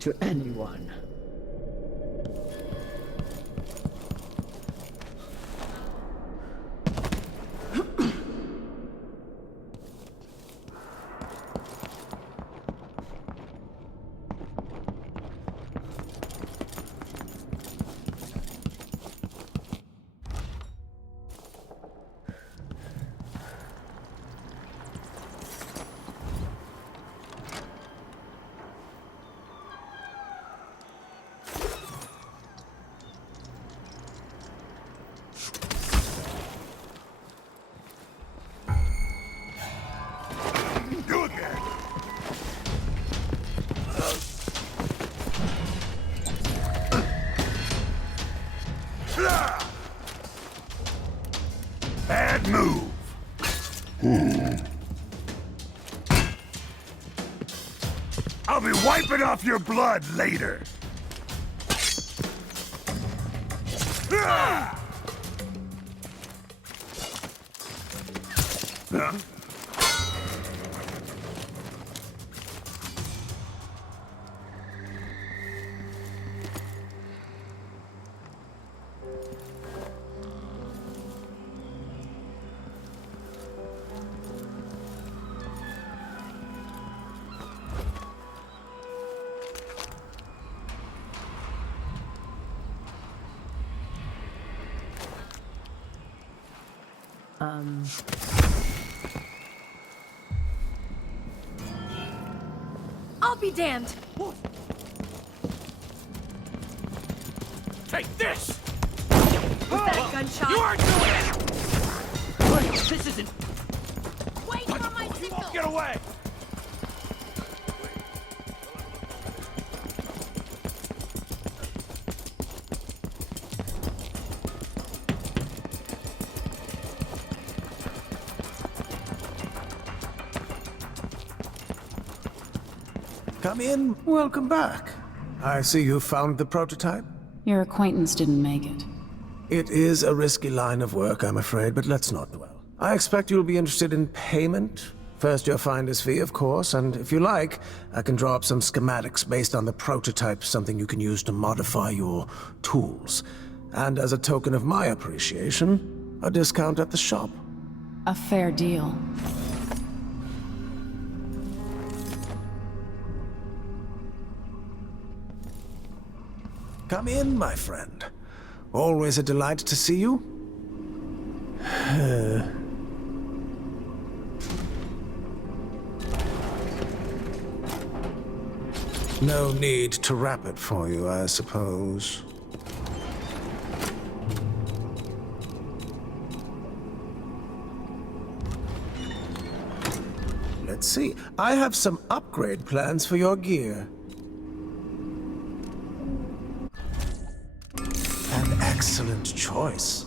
To anyone. Bad move. I'll be wiping off your blood later. Huh? I'll be damned! Take this! Was that a gunshot? You aren't doing it! Wait, this isn't... Wait for my You signal! won't get away! Come in. Welcome back. I see you found the prototype. Your acquaintance didn't make it. It is a risky line of work, I'm afraid, but let's not dwell. I expect you'll be interested in payment. First your finder's fee, of course, and if you like, I can draw up some schematics based on the prototype, something you can use to modify your tools. And as a token of my appreciation, a discount at the shop. A fair deal. Come in, my friend. Always a delight to see you. No need to wrap it for you, I suppose. Let's see. I have some upgrade plans for your gear. An excellent choice.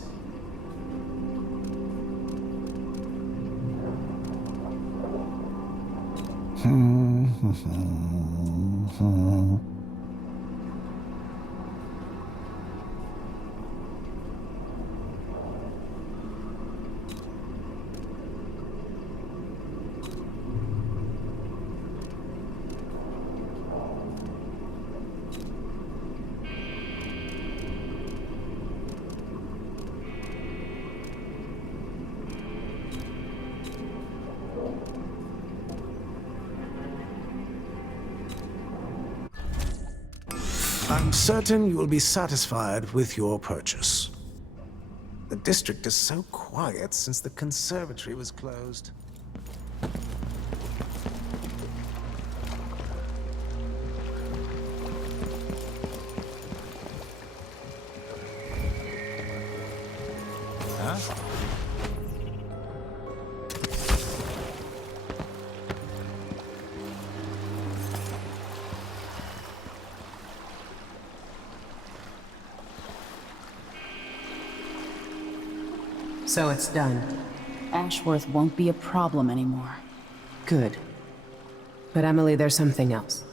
I'm certain you will be satisfied with your purchase. The district is so quiet since the conservatory was closed. Huh? So it's done. Ashworth won't be a problem anymore. Good. But Emily, there's something else.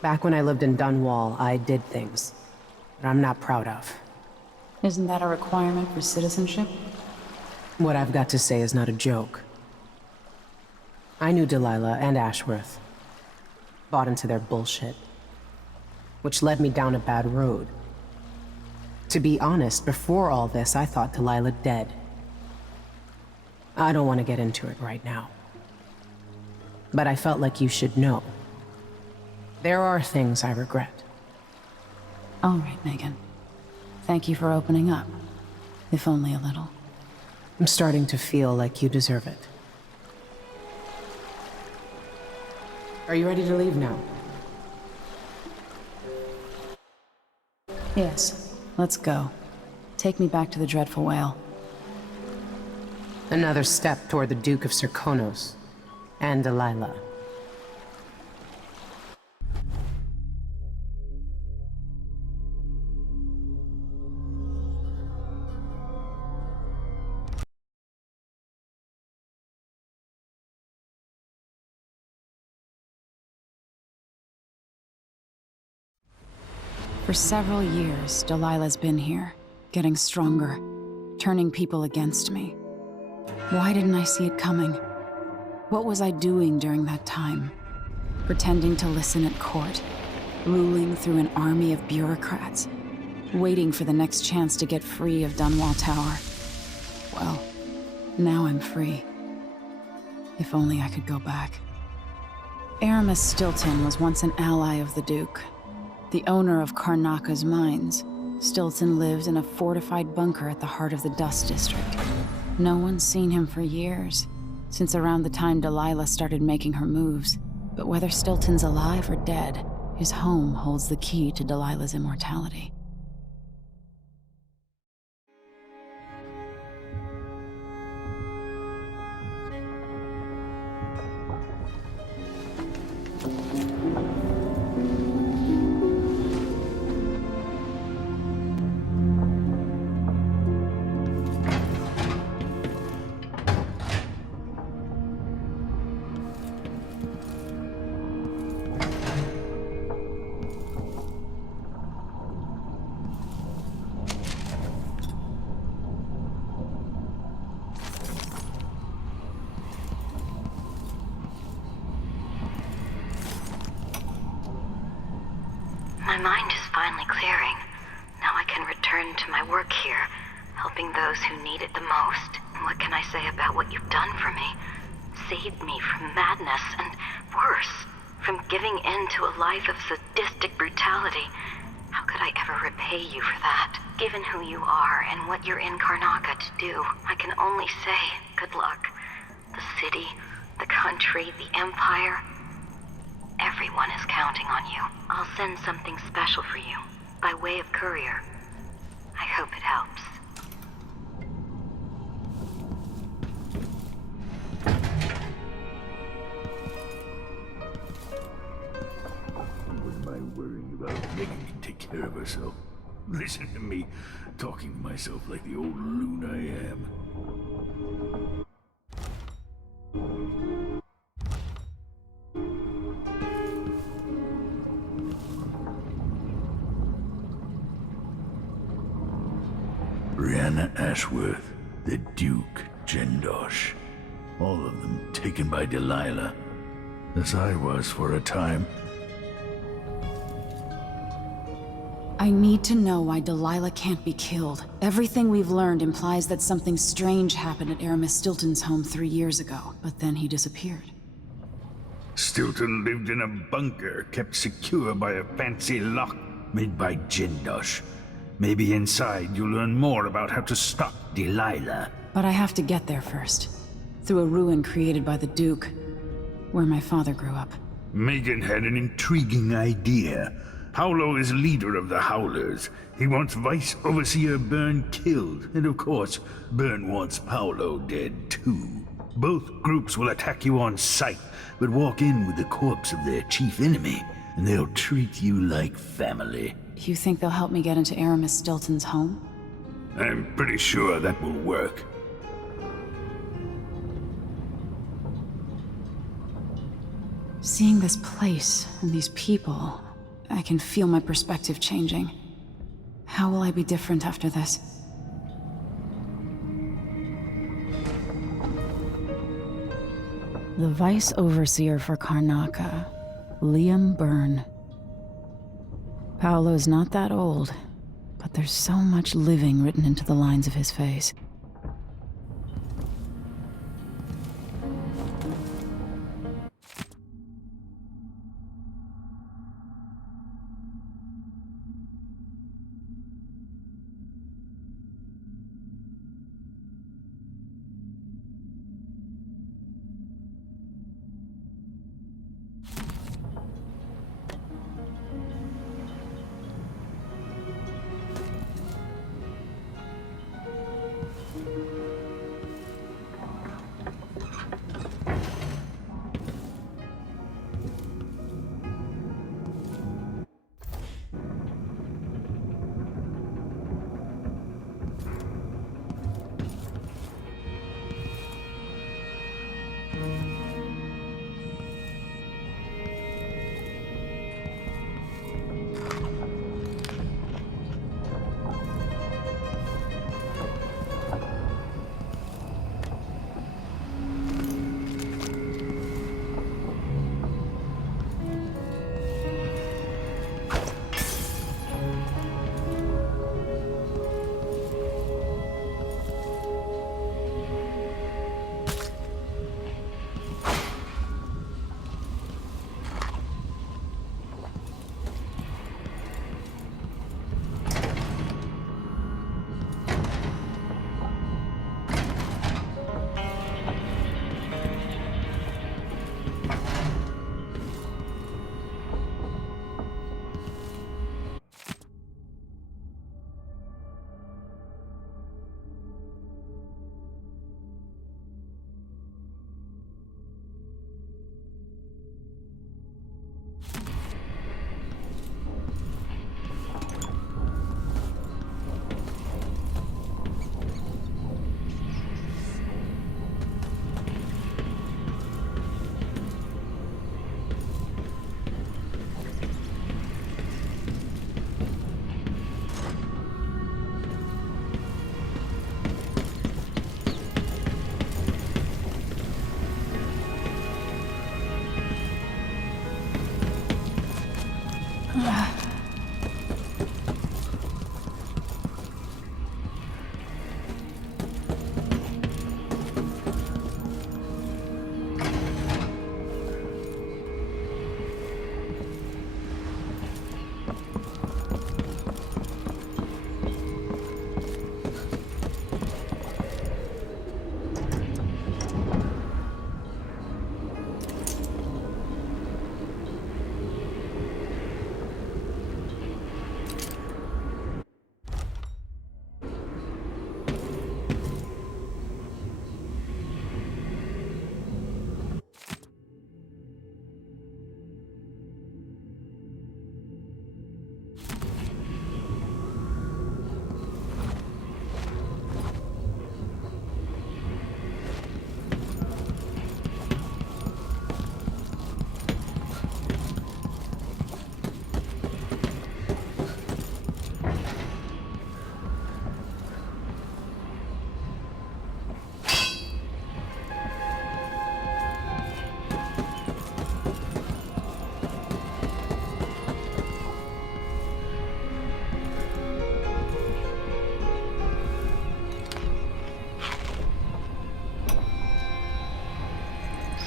Back when I lived in Dunwall, I did things that I'm not proud of. Isn't that a requirement for citizenship? What I've got to say is not a joke. I knew Delilah and Ashworth. bought into their bullshit, which led me down a bad road. To be honest, before all this, I thought Delilah dead. I don't want to get into it right now. But I felt like you should know. There are things I regret. All right, Megan. Thank you for opening up, if only a little. I'm starting to feel like you deserve it. Are you ready to leave now? Yes, let's go. Take me back to the Dreadful Whale. Another step toward the Duke of Serkonos and Delilah. For several years, Delilah's been here, getting stronger, turning people against me. Why didn't I see it coming? What was I doing during that time? Pretending to listen at court, ruling through an army of bureaucrats, waiting for the next chance to get free of Dunwall Tower. Well, now I'm free. If only I could go back. Aramis Stilton was once an ally of the Duke. The owner of Karnaka's mines, Stilton lived in a fortified bunker at the heart of the Dust District. No one's seen him for years, since around the time Delilah started making her moves. But whether Stilton's alive or dead, his home holds the key to Delilah's immortality. My mind is finally clearing. Now I can return to my work here, helping those who need it the most. What can I say about what you've done for me? Saved me from madness and, worse, from giving in to a life of sadistic brutality. How could I ever repay you for that? Given who you are and what you're in Karnaka to do, I can only say good luck. The city, the country, the empire, everyone is counting on you. I'll send something special for you, by way of courier. I hope it helps. What am I worrying about? Megan can take care of herself. Listen to me, talking to myself like the old loon I am. Brianna Ashworth, the Duke Jendosh. All of them taken by Delilah, as I was for a time. I need to know why Delilah can't be killed. Everything we've learned implies that something strange happened at Aramis Stilton's home 3 years ago, but then he disappeared. Stilton lived in a bunker kept secure by a fancy lock made by Jendosh. Maybe inside you'll learn more about how to stop Delilah. But I have to get there first. Through a ruin created by the Duke, where my father grew up. Megan had an intriguing idea. Paolo is leader of the Howlers. He wants Vice Overseer Byrne killed, and of course, Byrne wants Paolo dead too. Both groups will attack you on sight, but walk in with the corpse of their chief enemy, and they'll treat you like family. You think they'll help me get into Aramis Stilton's home? I'm pretty sure that will work. Seeing this place and these people, I can feel my perspective changing. How will I be different after this? The Vice Overseer for Karnaka. Liam Byrne. Paolo's not that old, but there's so much living written into the lines of his face.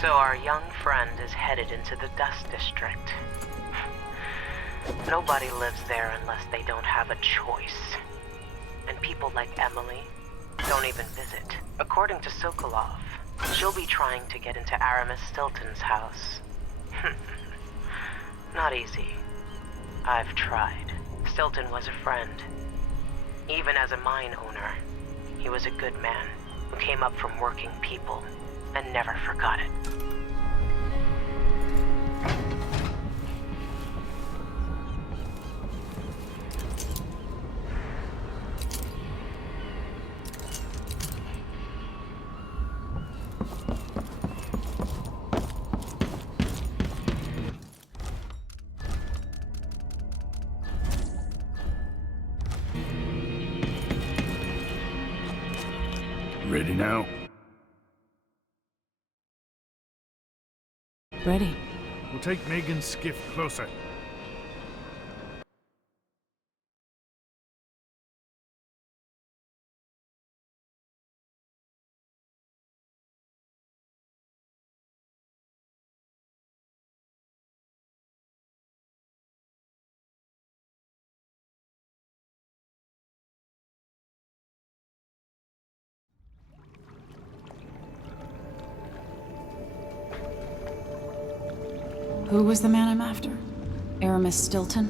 So our young friend is headed into the Dust District. Nobody lives there unless they don't have a choice. And people like Emily don't even visit. According to Sokolov, she'll be trying to get into Aramis Stilton's house. Not easy. I've tried. Stilton was a friend. Even as a mine owner, he was a good man who came up from working people and never forgot it. Ready now? Ready. We'll take Megan's skiff closer. Who was the man I'm after? Aramis Stilton?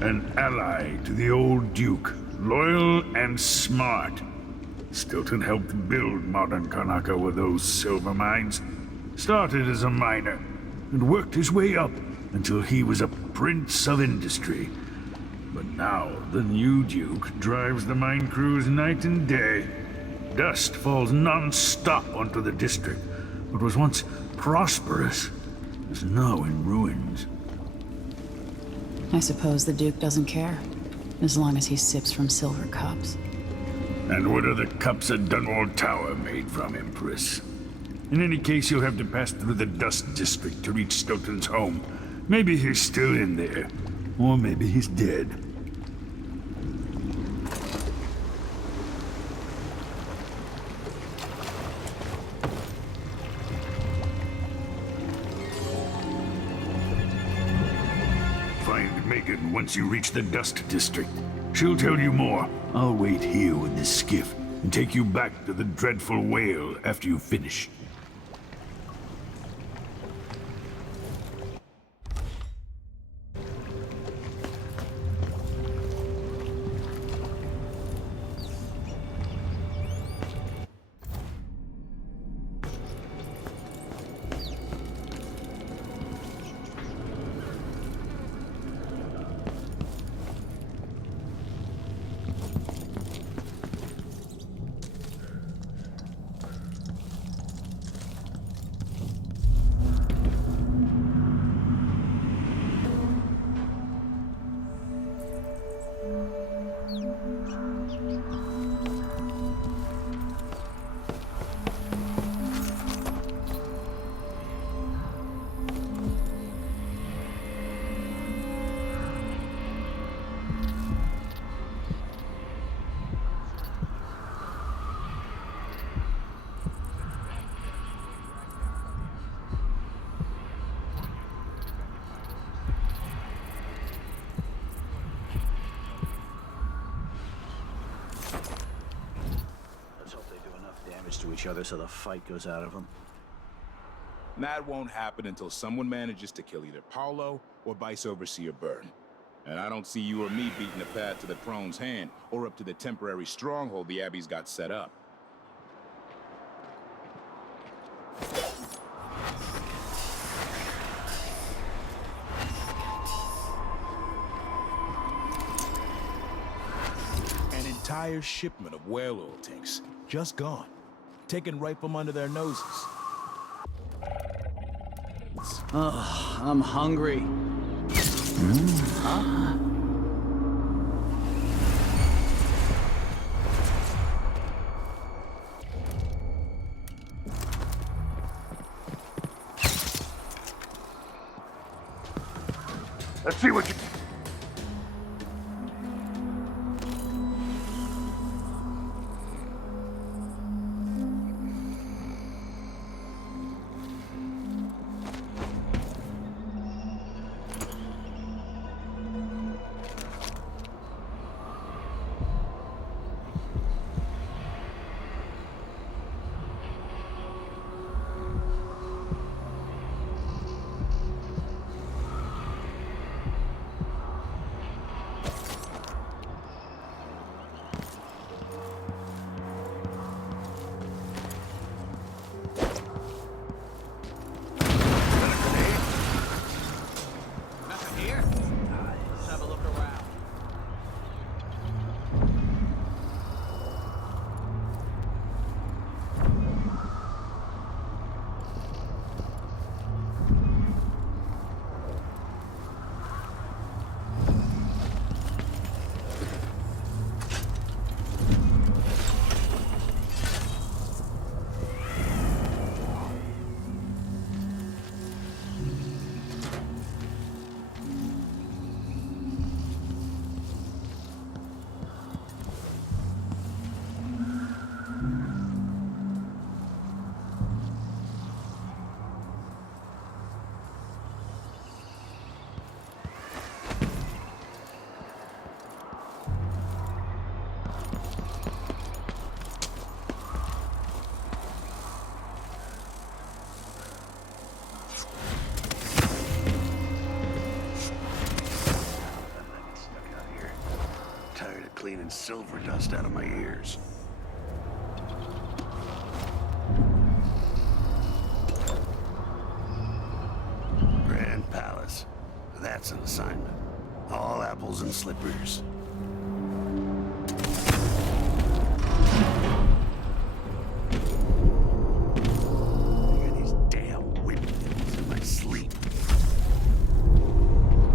An ally to the old Duke, loyal and smart. Stilton helped build modern Karnaca with those silver mines. Started as a miner, and worked his way up until he was a prince of industry. But now, the new Duke drives the mine crews night and day. Dust falls non-stop onto the district. What was once prosperous is now in ruins. I suppose the Duke doesn't care, as long as he sips from silver cups. And what are the cups at Dunwall Tower made from, Empress? In any case, you'll have to pass through the Dust District to reach Stilton's home. Maybe he's still in there, or maybe he's dead. Once you reach the Dust District, she'll tell you more. I'll wait here with this skiff and take you back to the dreadful whale after you finish. To each other so the fight goes out of them. That won't happen until someone manages to kill either Paolo or Vice Overseer Byrne. And I don't see you or me beating the path to the throne's hand or up to the temporary stronghold the Abbey's got set up. An entire shipment of whale oil tanks, just gone. Taken right from under their noses. Oh, I'm hungry. Huh? Let's see what you... blowing silver dust out of my ears. Grand Palace. That's an assignment. All apples and slippers.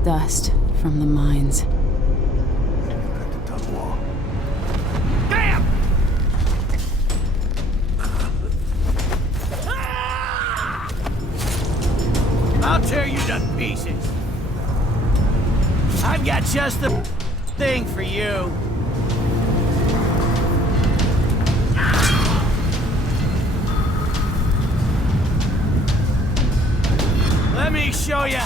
Dust from the mines. Damn! I'll tear you to pieces. I've got just the thing for you. Let me show you.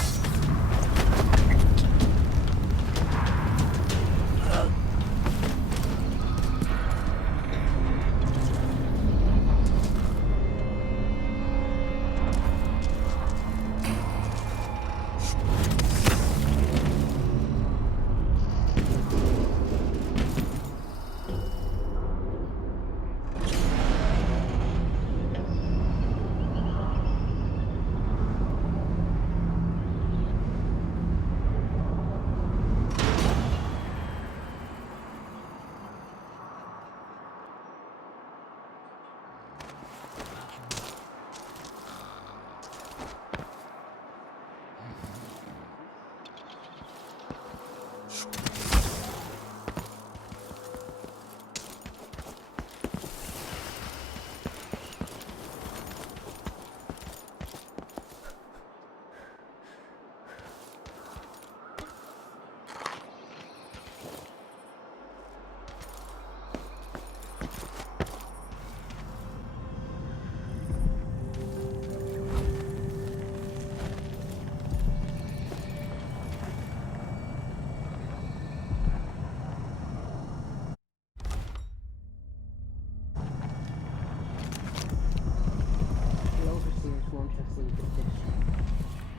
Won't just leave the district,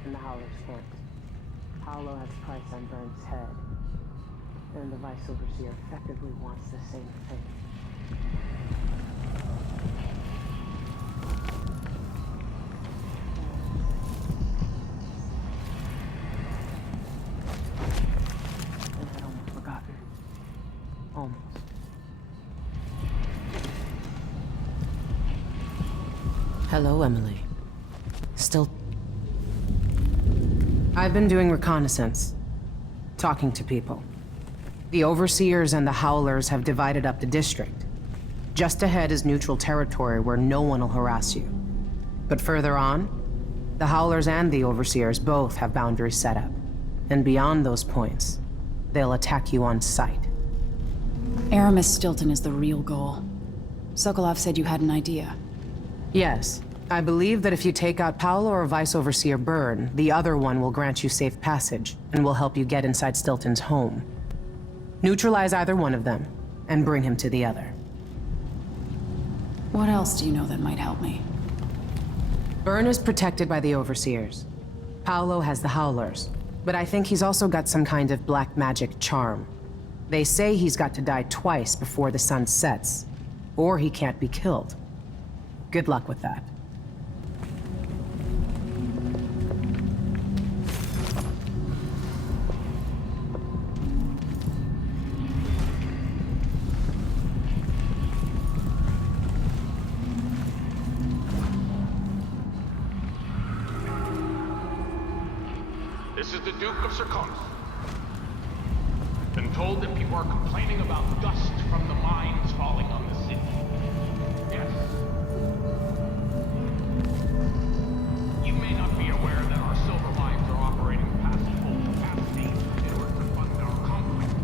and the Howlers can't. Paolo has a price on Byrne's head, and the Vice Overseer effectively wants the same thing. And I'd almost forgotten. Almost. Hello, Emily. Still... I've been doing reconnaissance. Talking to people. The Overseers and the Howlers have divided up the district. Just ahead is neutral territory where no one will harass you. But further on, the Howlers and the Overseers both have boundaries set up. And beyond those points, they'll attack you on sight. Aramis Stilton is the real goal. Sokolov said you had an idea. Yes. I believe that if you take out Paolo or Vice Overseer Byrne, the other one will grant you safe passage, and will help you get inside Stilton's home. Neutralize either one of them, and bring him to the other. What else do you know that might help me? Byrne is protected by the Overseers. Paolo has the Howlers, but I think he's also got some kind of black magic charm. They say he's got to die twice before the sun sets, or he can't be killed. Good luck with that. This is the Duke of Serkonos. I've been told that people are complaining about dust from the mines falling on the city. Yes. You may not be aware that our silver mines are operating past full capacity in order to fund our conflict.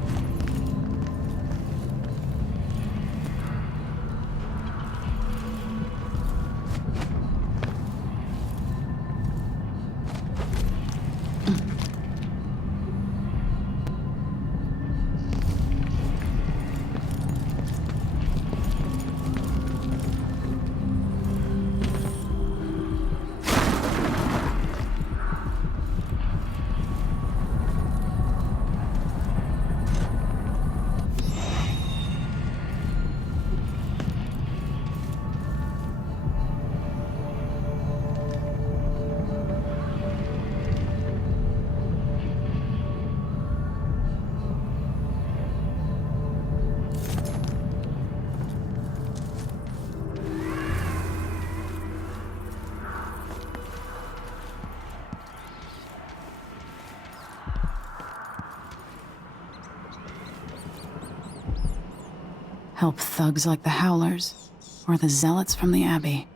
Help thugs like the Howlers, or the Zealots from the Abbey.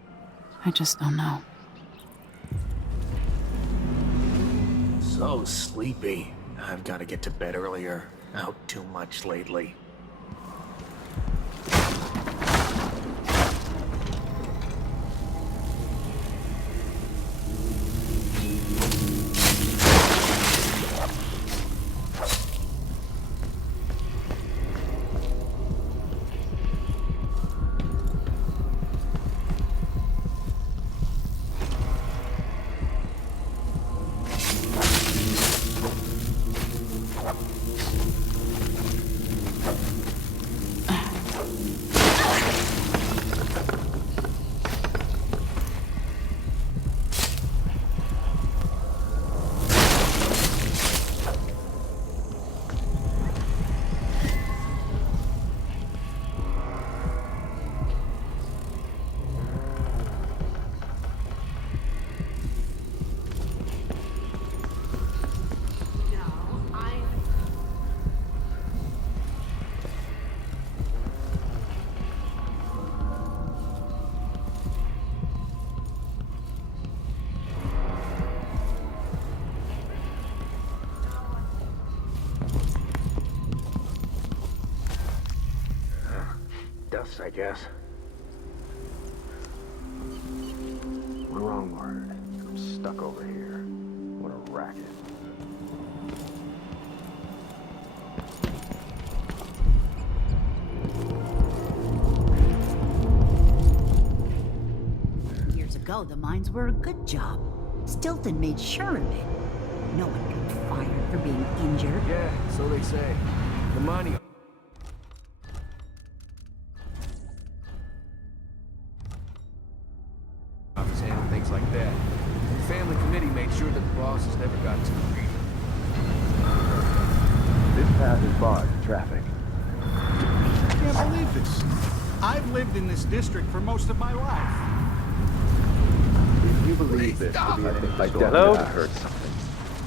I just don't know. So sleepy. I've got to get to bed earlier. Out too much lately. Dust, I guess. Wrong word. I'm stuck over here. What a racket. Years ago, the mines were a good job. Stilton made sure of it. No one got fired for being injured. Yeah, so they say. The mining... handle things like that. The family committee made sure that the bosses never got too greedy. This path is barred to traffic. I can't believe this. I've lived in this district for most of my life. If you believe this to be an infrastructure, I heard something.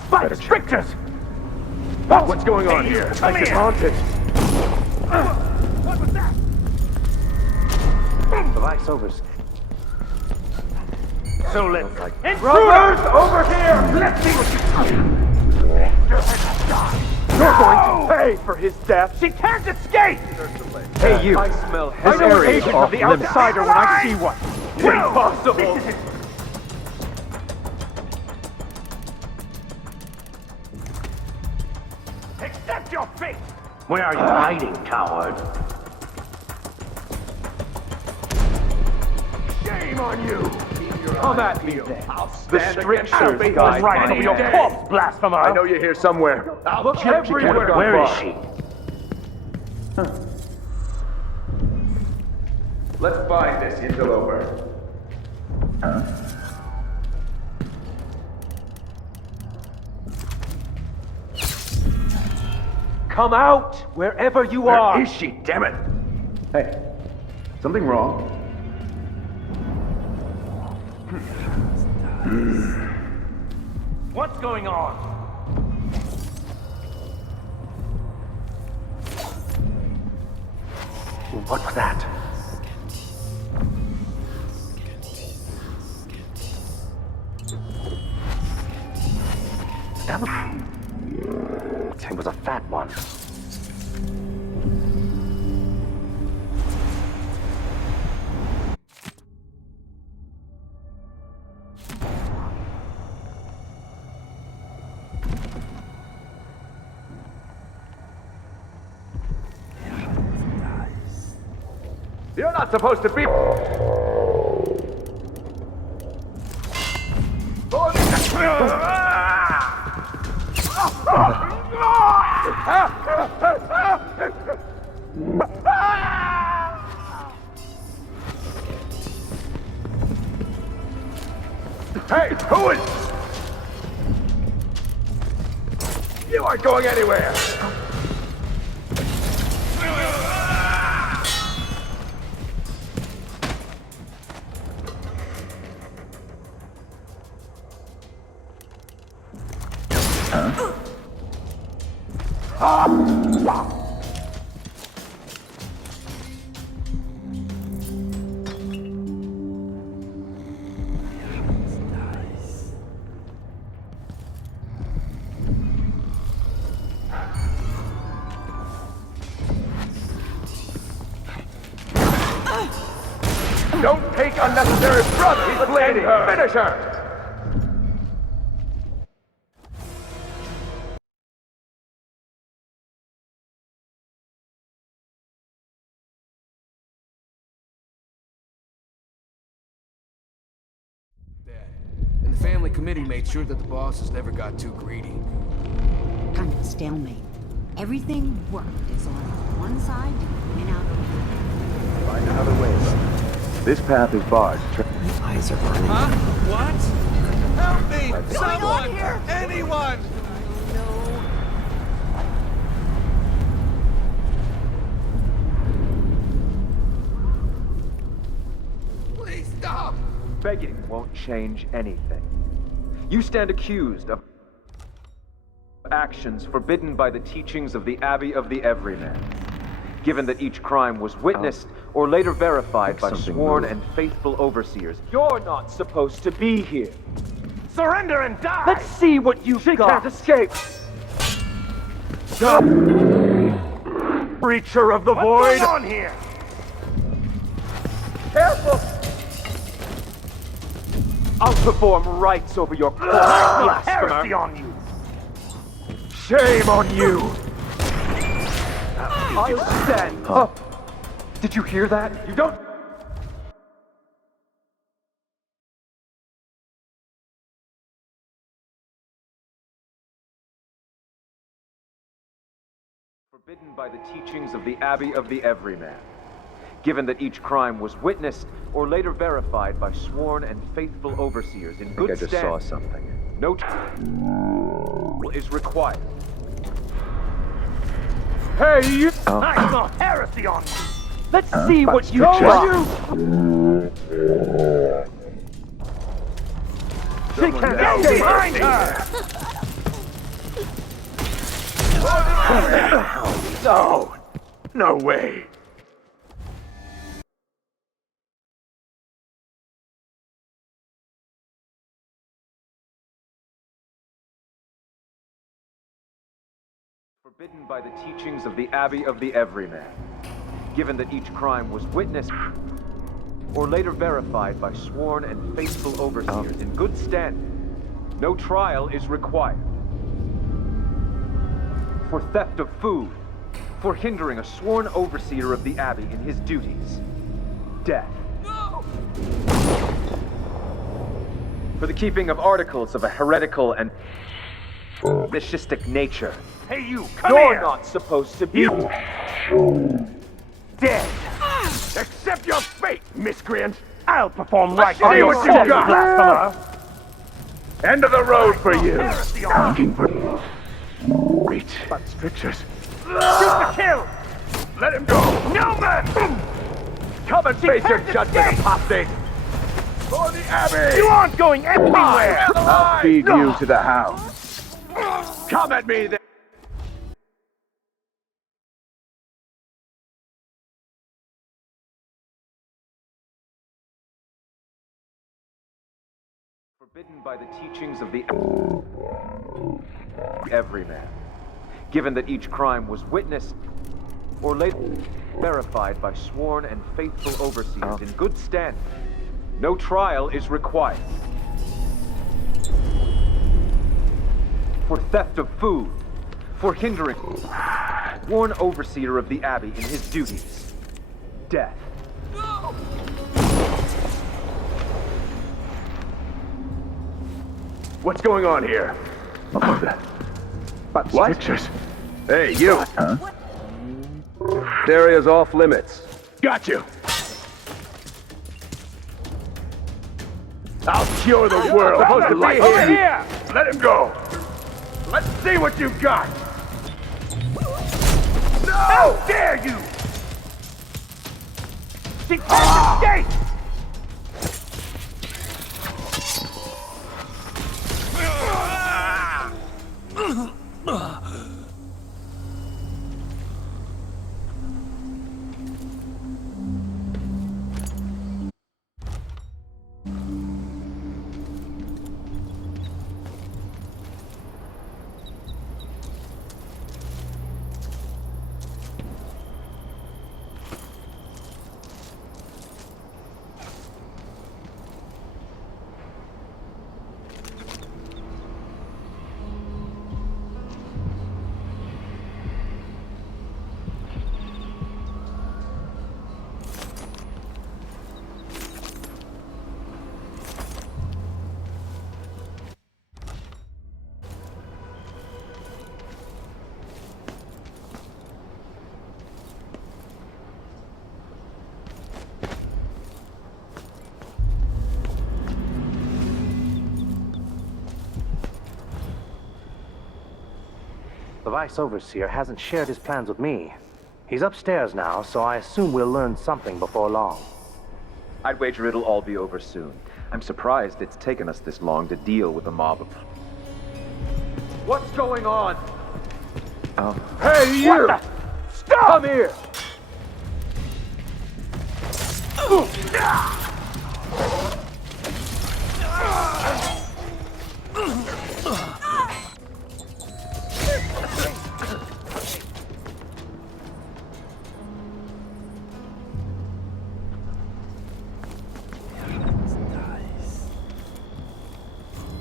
But strictures! What's going on here? I get haunted. What was that? The voiceovers. So let's intruders over here! Let's see what you're going to pay for his death! She can't escape! Hey, you! I smell I know an agent of the outsider when I see one! Impossible! Accept your fate! Where are you hiding, coward? Shame on you! Come at me then. The strictures guide was right my over your head. corpse, blasphemer! I know you're here somewhere. Look everywhere! Where is she? Let's find this interloper. Come out, wherever you are! Where is she, damn it? Hey, something wrong? What's going on? What was that? That thing was a fat one. You're not supposed to be... Hey, who is... You aren't going anywhere! Don't take unnecessary brother! Lady, finish her! And the family committee made sure that the bosses never got too greedy. Kind of a stalemate. Everything worked as long as one side went out over. Find another way, brother. This path is barred. My eyes are burning. Huh? What? Help me! What's Someone! going on here? Anyone! No. Please stop! Begging won't change anything. You stand accused of actions forbidden by the teachings of the Abbey of the Everyman. Given that each crime was witnessed or later verified by sworn and faithful overseers, you're not supposed to be here. Surrender and die! Let's see what you've got. Can't escape! Creature of the void! What's going on here? Careful! I'll perform rites over your corpse, Heresy blasphemer. on you! Shame on you! I'll stand up. Did you hear that? You don't... Forbidden by the teachings of the Abbey of the Everyman. Given that each crime was witnessed or later verified by sworn and faithful overseers in good stand. I just saw something. No is required. Hey, you! I smell heresy on you! Let's see what you got. She can't get behind her! No! No way! Forbidden by the teachings of the Abbey of the Everyman. Given that each crime was witnessed or later verified by sworn and faithful overseers in good standing, no trial is required. For theft of food, for hindering a sworn overseer of the Abbey in his duties, death. No! For the keeping of articles of a heretical and fascistic nature. Hey, you, come You're here! not supposed to be... You... dead! Accept your fate, miscreant! I'll perform rites on your dead, blasphemer! End of the road for you! Looking for... Great, but strictures. Shoot the kill! Let him go! No, man! Come and face your judgment, apostate! For the Abbey! You aren't going anywhere! I'll feed you to the house. Come at me, then! Forbidden by the teachings of the Everyman. Given that each crime was witnessed or later verified by sworn and faithful overseers in good standing, no trial is required. For theft of food, for hindering sworn overseer of the Abbey in his duties, death. No! What's going on here? But what? Strictures. Hey, you! Huh? This area's off limits. Got you! I'll cure the world! Supposed to be here! Let him go! Let's see what you've got! No! How dare you! She can't escape! The Vice Overseer hasn't shared his plans with me. He's upstairs now, so I assume we'll learn something before long. I'd wager it'll all be over soon. I'm surprised it's taken us this long to deal with a mob of... What's going on? Oh. Hey, you! Stop! Come here!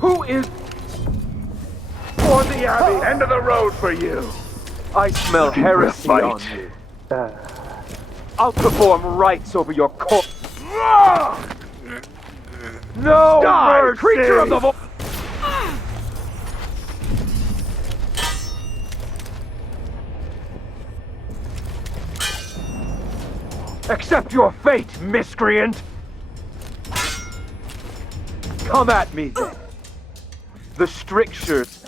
Who is... For the Abbey! End of the road for you! I smell heresy on you. I'll perform rites over your corpse. No Die, mercy! creature of the void! Accept your fate, miscreant! Come at me, then. The strictures.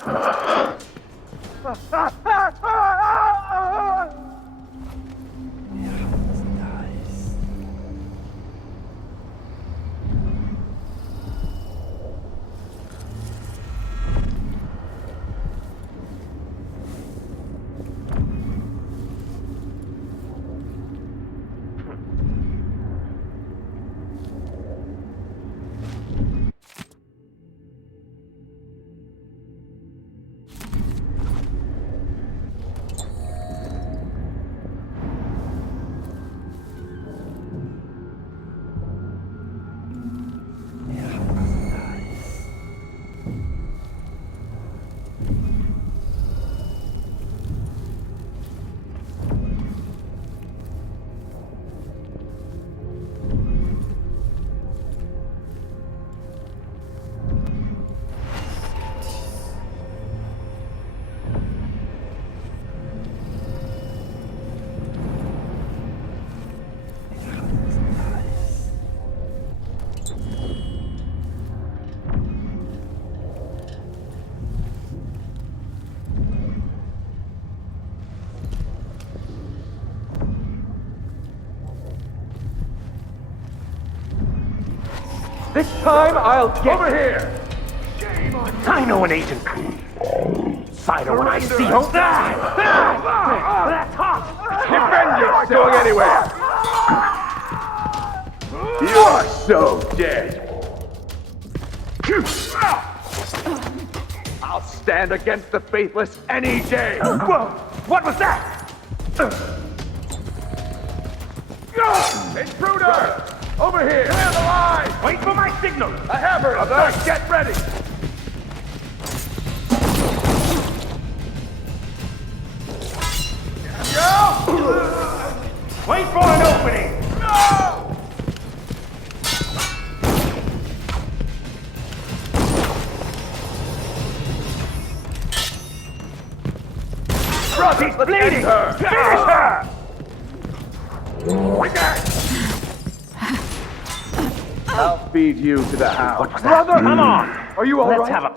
This time I'll get... Over here! I know an agent. Cider when I see you. That's hot! Defend yourself anywhere! You're so dead! I'll stand against the faithless any day! Whoa! What was that? Intruder! Over here! Clear the line! Wait for my signal! I have her! Now get ready! Wait for an opening! No! She's bleeding! Finish her! I'll feed you to the house. Brother, come on! Are you all right? Let's have a...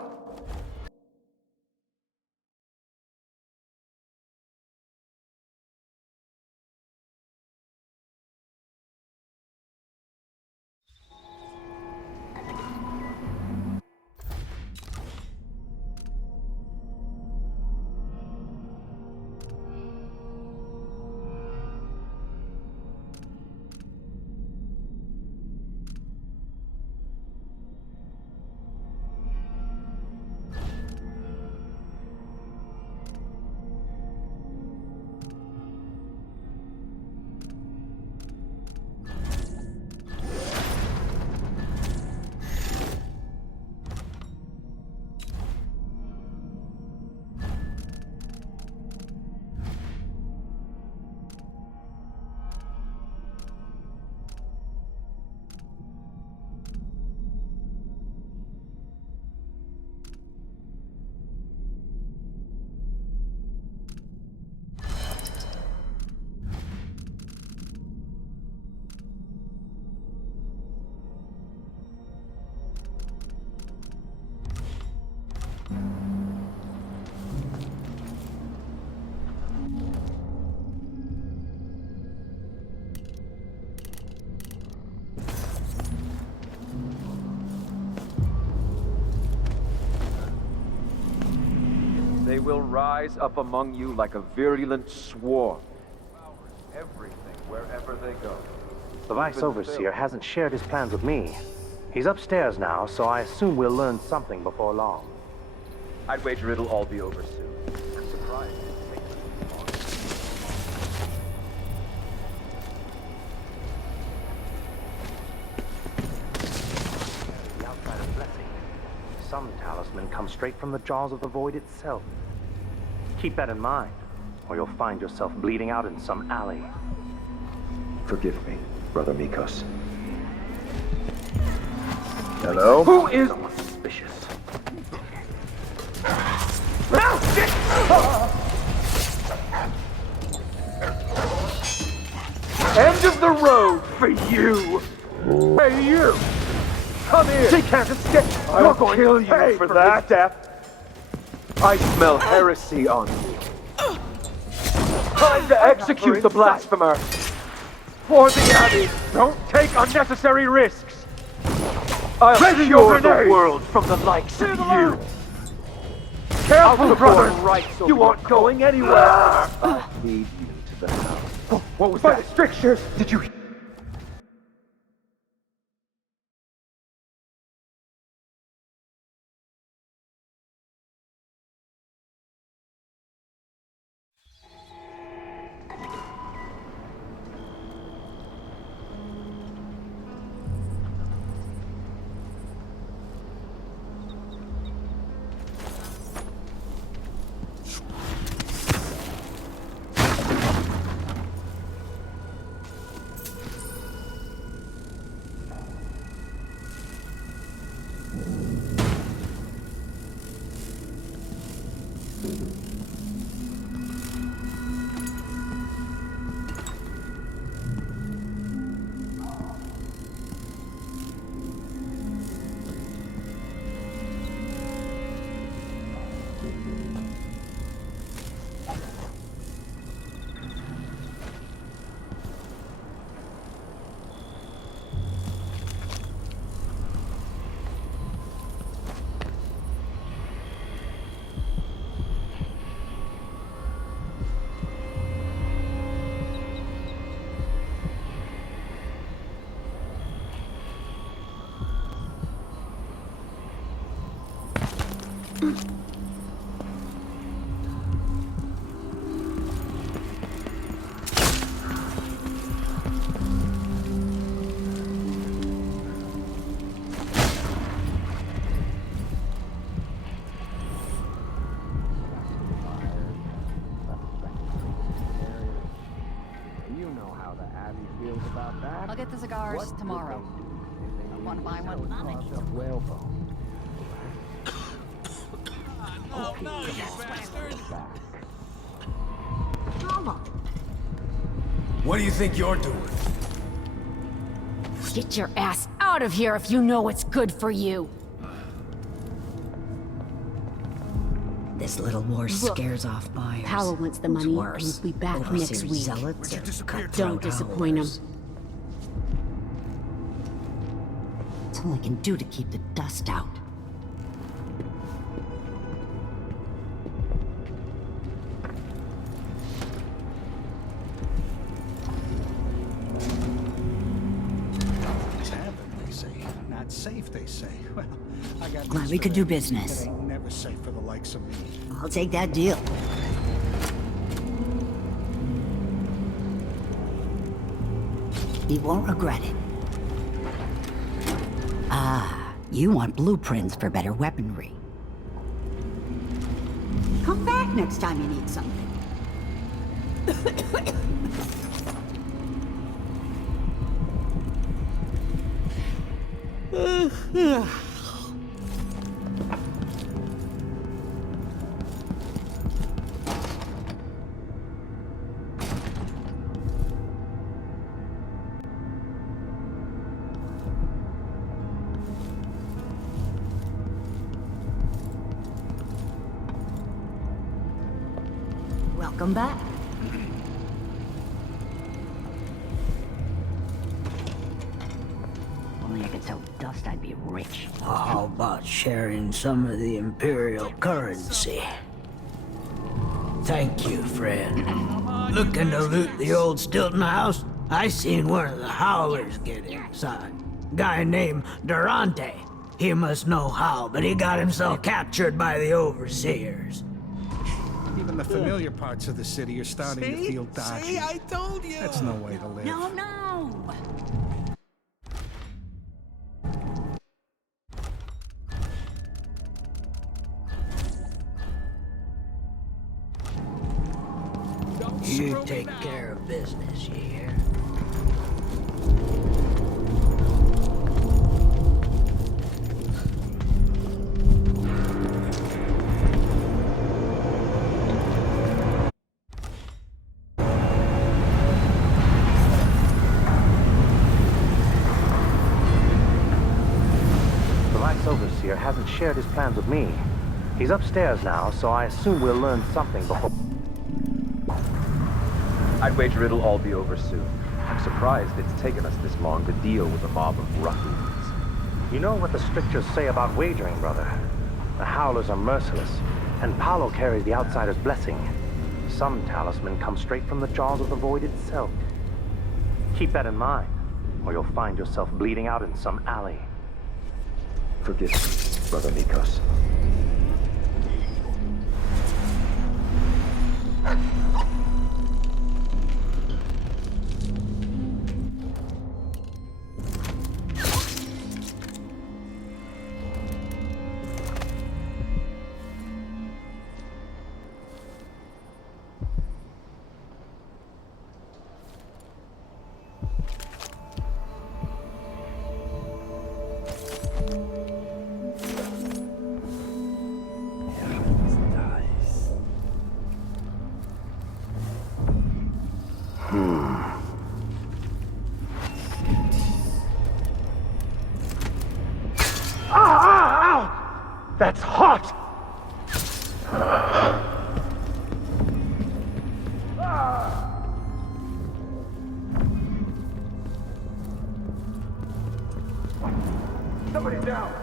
They will rise up among you like a virulent swarm. Everything wherever they go. The Vice Overseer hasn't shared his plans with me. He's upstairs now, so I assume we'll learn something before long. I'd wager it'll all be over soon. I'm surprised it takes this long. The outsider's blessing. Some talisman comes straight from the jaws of the void itself. Keep that in mind, or you'll find yourself bleeding out in some alley. Forgive me, Brother Mikos. Hello? Who is suspicious? End of the road for you! Hey, you! Come here! She can't escape! I'll kill you for that. I smell heresy on you. Time to execute the blasphemer! For the Abbey! Don't take unnecessary risks! I'll Ready cure your the grenade! world from the likes of you! Careful, brother! You aren't going anywhere! I'll lead you to the house. What was that? Strictures! Did you... I'll get the cigars tomorrow. I want to buy one tonic. What do you think you're doing? Get your ass out of here if you know what's good for you. This little war scares off buyers. Paolo wants the money, and Worse, he'll be back overseer next week. zealots are cutthroat Don't disappoint him. owls. It's all I can do to keep the dust out. Things happen, they say. Not safe, they say. Well, I got Glad news we for could them. do business. It ain't never safe for the likes of me. I'll take that deal. You won't regret it. Ah, you want blueprints for better weaponry. Come back next time you need something. Welcome back. Only I could sell dust, I'd be rich. How about sharing some of the Imperial currency? Thank you, friend. Looking to loot the old Stilton house? I seen one of the howlers get inside. Guy named Durante. He must know how, but he got himself captured by the overseers. Even the familiar parts of the city are starting to feel dodgy. See, I told you. That's no way to live. No, no. You take care of business, you hear? The Vice Overseer hasn't shared his plans with me. He's upstairs now, so I assume we'll learn something before... I'd wager it'll all be over soon. I'm surprised it's taken us this long to deal with a mob of ruffians. You know what the strictures say about wagering, brother. The Howlers are merciless, and Paolo carries the Outsider's blessing. Some talisman comes straight from the jaws of the Void itself. Keep that in mind, or you'll find yourself bleeding out in some alley. Forgive me, Brother Nikos. That's hot! Somebody down!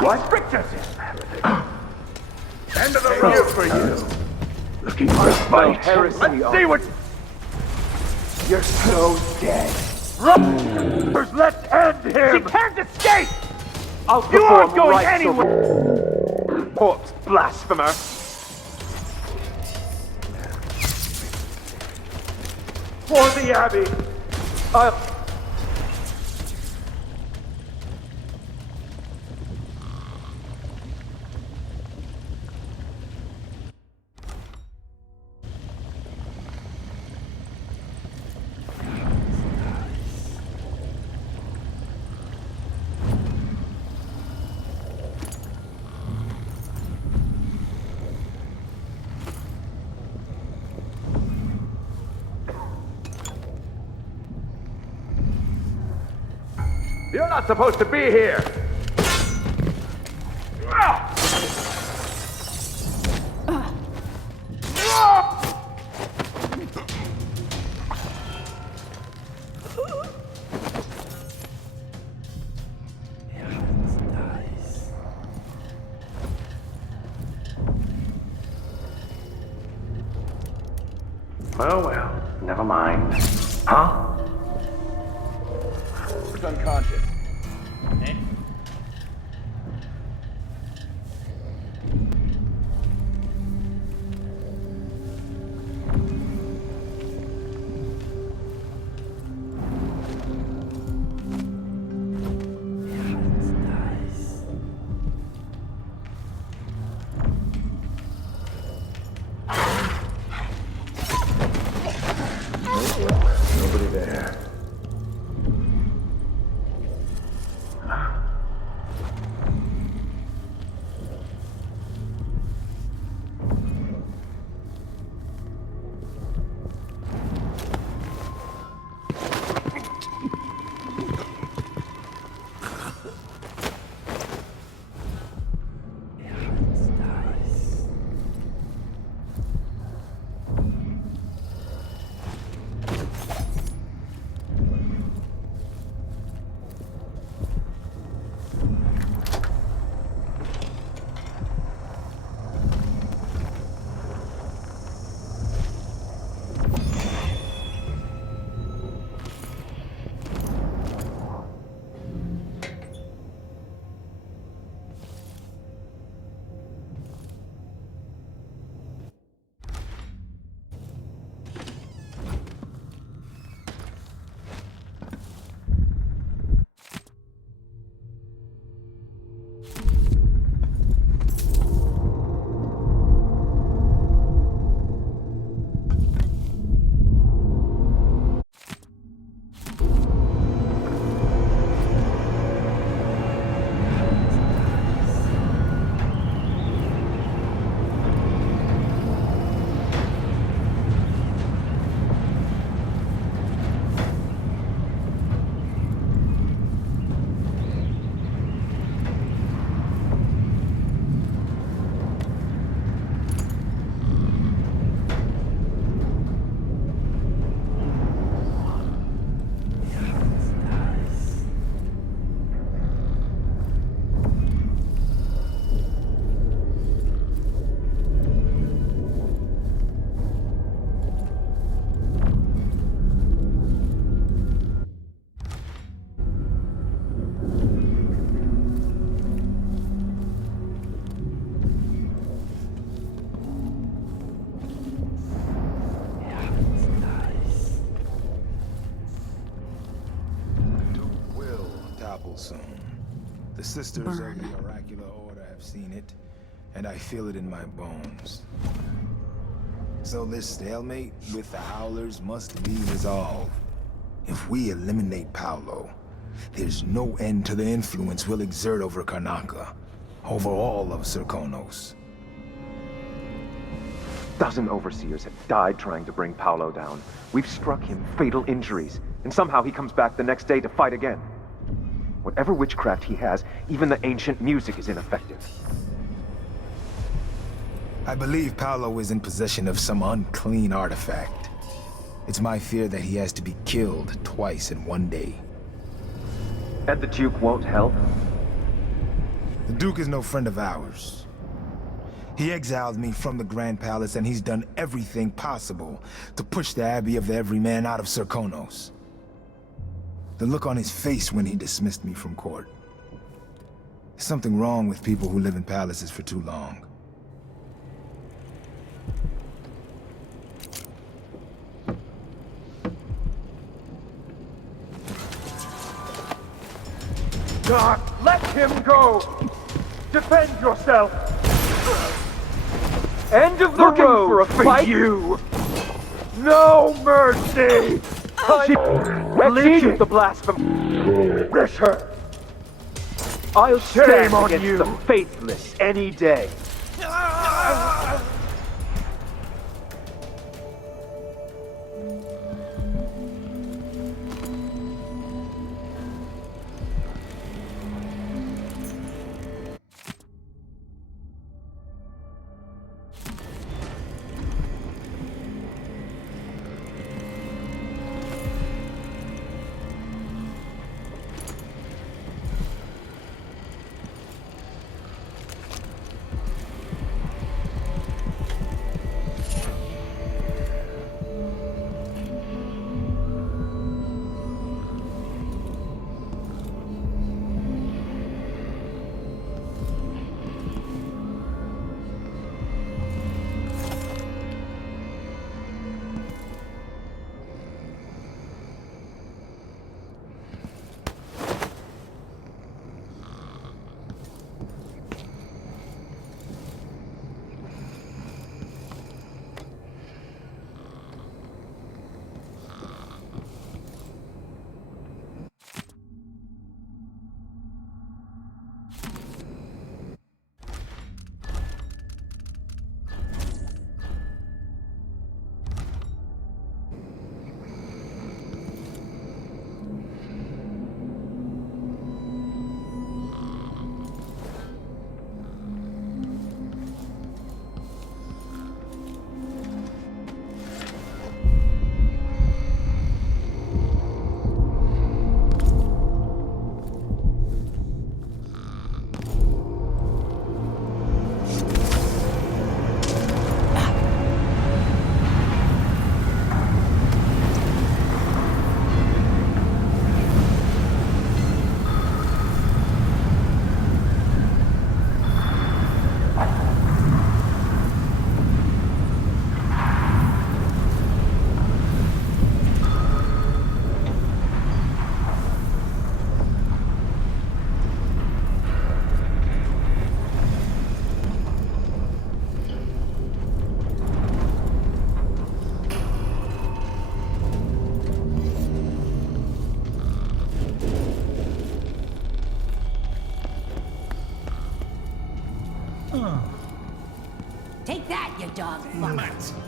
What? Strictures! End of the road for you! Looking for a fight? Let's see what... You're so dead. Run! Let's end him! She can't escape! You aren't going anywhere! Corpse blasphemer! For the Abbey! You're not supposed to be here! Well, never mind. Huh? Who's unconscious? Eh? Nobody there. fall soon. The sisters of the oracular order have seen it, and I feel it in my bones. So this stalemate with the Howlers must be resolved. If we eliminate Paolo, there's no end to the influence we'll exert over Karnaca, over all of Serkonos. Dozen overseers have died trying to bring Paolo down. We've struck him fatal injuries, and somehow he comes back the next day to fight again. Whatever witchcraft he has, even the ancient music is ineffective. I believe Paolo is in possession of some unclean artifact. It's my fear that he has to be killed twice in one day. And the Duke won't help? The Duke is no friend of ours. He exiled me from the Grand Palace, and he's done everything possible to push the Abbey of the Everyman out of Serkonos. The look on his face when he dismissed me from court. There's something wrong with people who live in palaces for too long. God, let him go! Defend yourself! End of the road for a fight! You! No mercy! Execute the blasphemy! Rush her! I'll stand Shame on against you. the faithless any day. Take that, you dog fuck.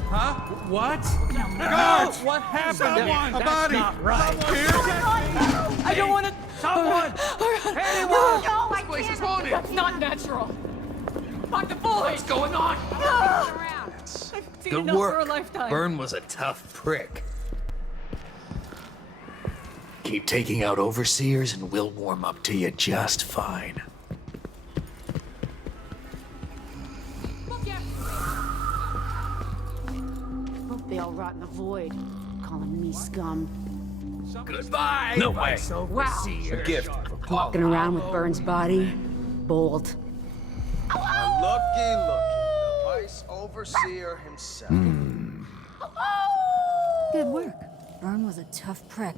Huh? What? No! What happened? Someone! A body! That's not right. Here? I don't want to. Someone! Anyone! No, This place is haunted. That's not natural. Fuck the boy. What's going on? I've seen Good enough for a work. lifetime. Byrne was a tough prick. Keep taking out overseers and we'll warm up to you just fine. Hope they all rot in the void, calling me scum. Goodbye. No way. Wow. A gift for Paul. Walking around with Byrne's body, bold. Looky, the vice overseer himself. Good work. Byrne was a tough prick.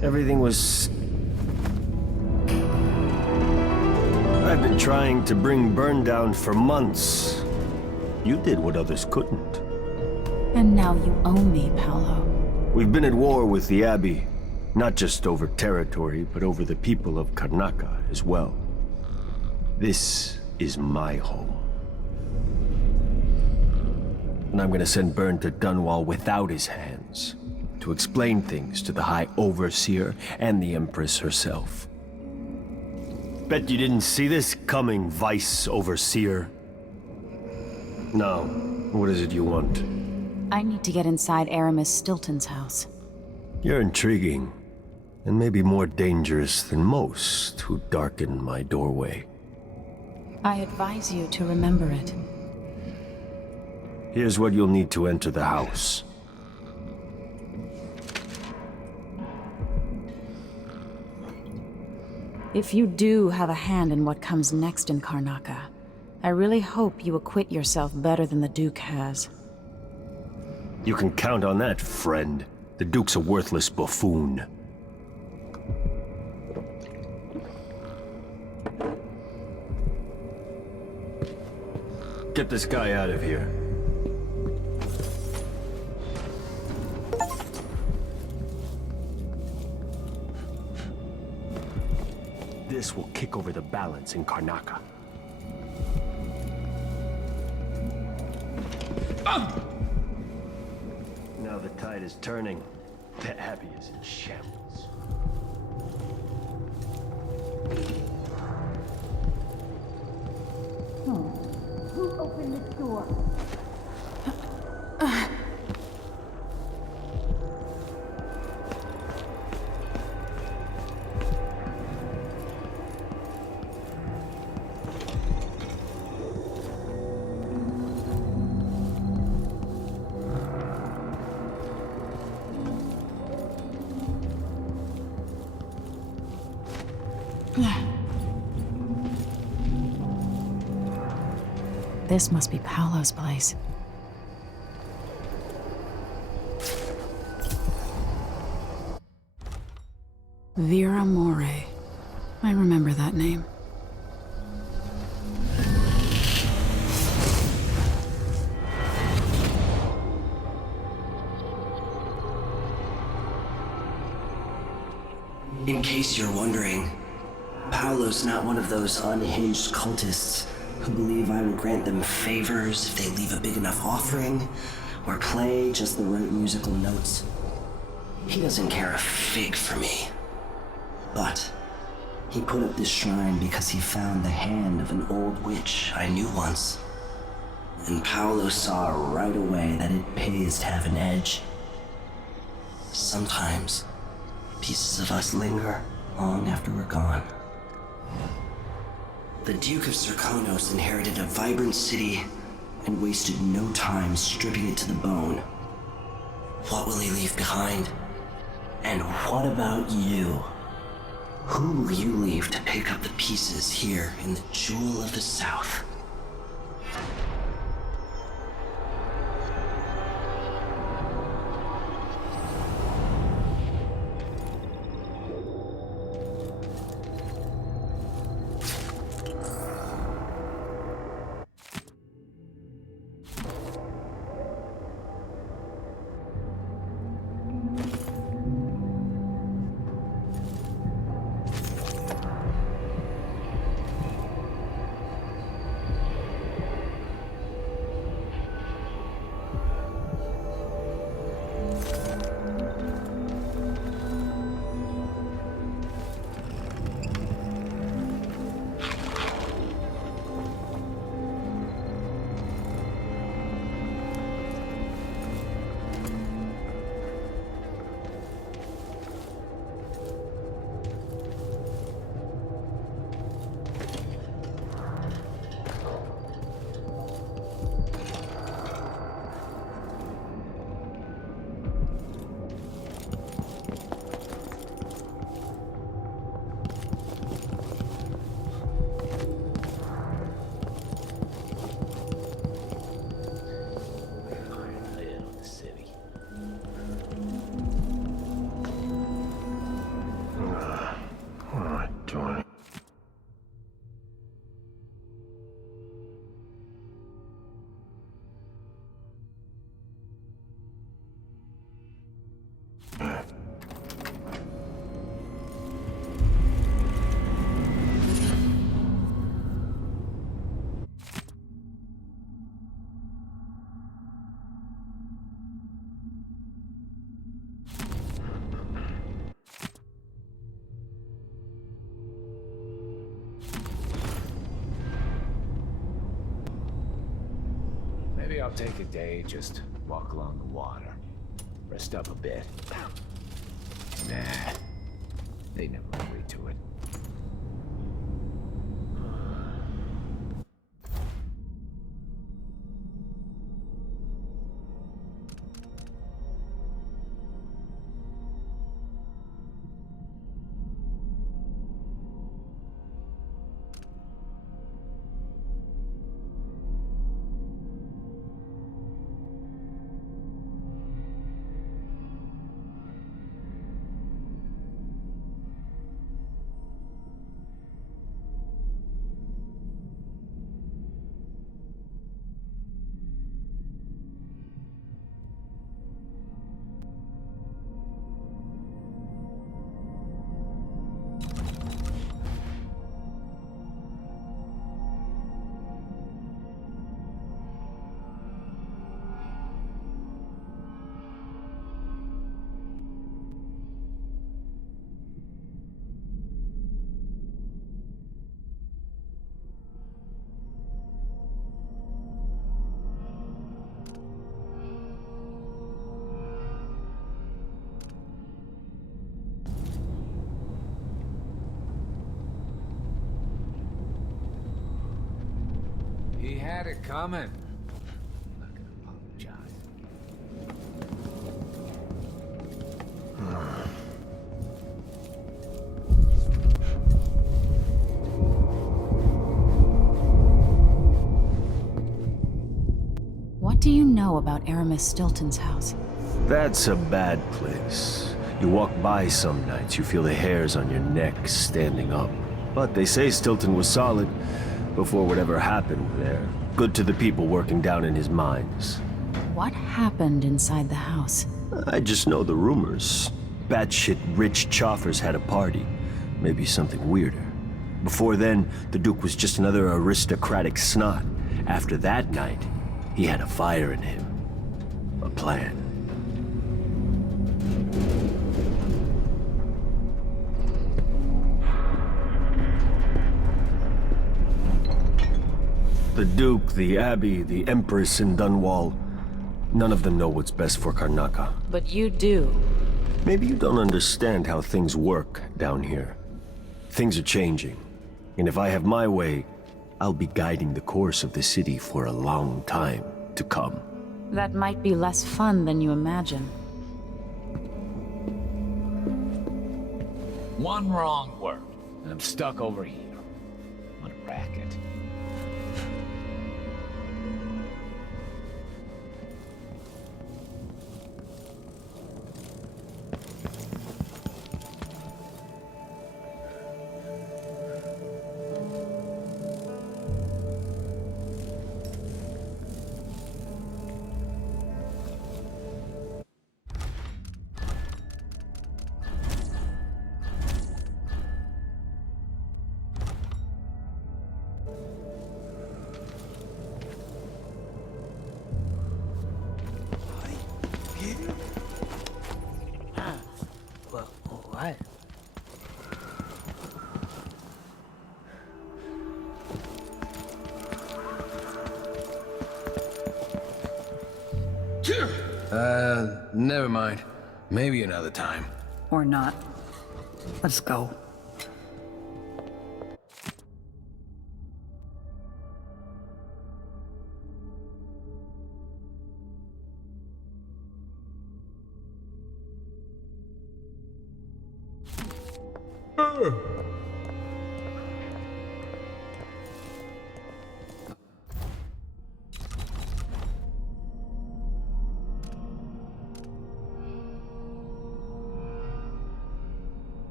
Everything was... I've been trying to bring Burn down for months. You did what others couldn't. And now you owe me, Paolo. We've been at war with the Abbey, not just over territory, but over the people of Karnaca as well. This is my home. And I'm gonna send Burn to Dunwall without his hands, to explain things to the High Overseer and the Empress herself. Bet you didn't see this coming, Vice Overseer. Now, what is it you want? I need to get inside Aramis Stilton's house. You're intriguing, and maybe more dangerous than most who darken my doorway. I advise you to remember it. Here's what you'll need to enter the house. If you do have a hand in what comes next in Karnaca, I really hope you acquit yourself better than the Duke has. You can count on that, friend. The Duke's a worthless buffoon. Get this guy out of here. This will kick over the balance in Karnaca. Now the tide is turning. The Abbey is in shambles. Who opened this door? This must be Paolo's place. Vera More. I remember that name. In case you're wondering, Paolo's not one of those unhinged cultists who believe I will grant them favors if they leave a big enough offering or play just the right musical notes. He doesn't care a fig for me. But he put up this shrine because he found the hand of an old witch I knew once. And Paolo saw right away that it pays to have an edge. Sometimes, pieces of us linger long after we're gone. The Duke of Serkonos inherited a vibrant city and wasted no time stripping it to the bone. What will he leave behind? And what about you? Who will you leave to pick up the pieces here in the Jewel of the South? I'll take a day, just walk along the water. Rest up a bit. Nah, they never agree to it. He had it coming. I'm not gonna apologize. What do you know about Aramis Stilton's house? That's a bad place. You walk by some nights, you feel the hairs on your neck standing up. But they say Stilton was solid before whatever happened there. Good to the people working down in his mines. What happened inside the house? I just know the rumors. Batshit rich choffers had a party. Maybe something weirder. Before then, the Duke was just another aristocratic snot. After that night, he had a fire in him. A plan. The Duke, the Abbey, the Empress in Dunwall. None of them know what's best for Karnaca. But you do. Maybe you don't understand how things work down here. Things are changing. And if I have my way, I'll be guiding the course of the city for a long time to come. That might be less fun than you imagine. One wrong word, and I'm stuck over here. What a racket. What? Never mind. Maybe another time. Or not. Let's go.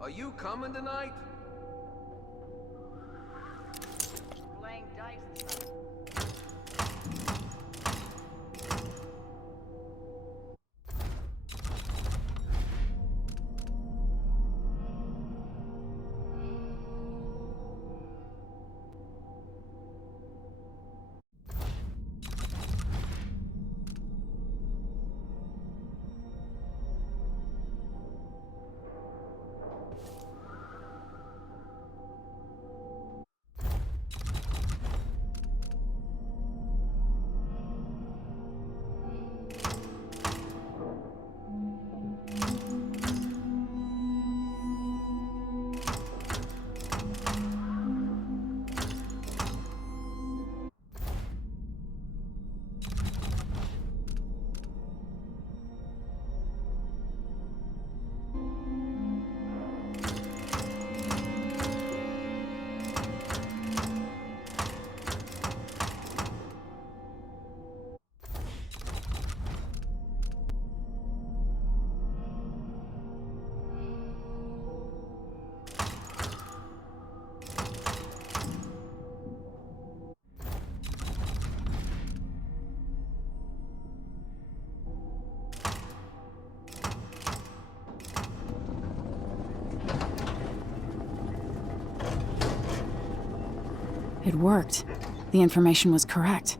Are you coming tonight? Playing dice. It worked. The information was correct.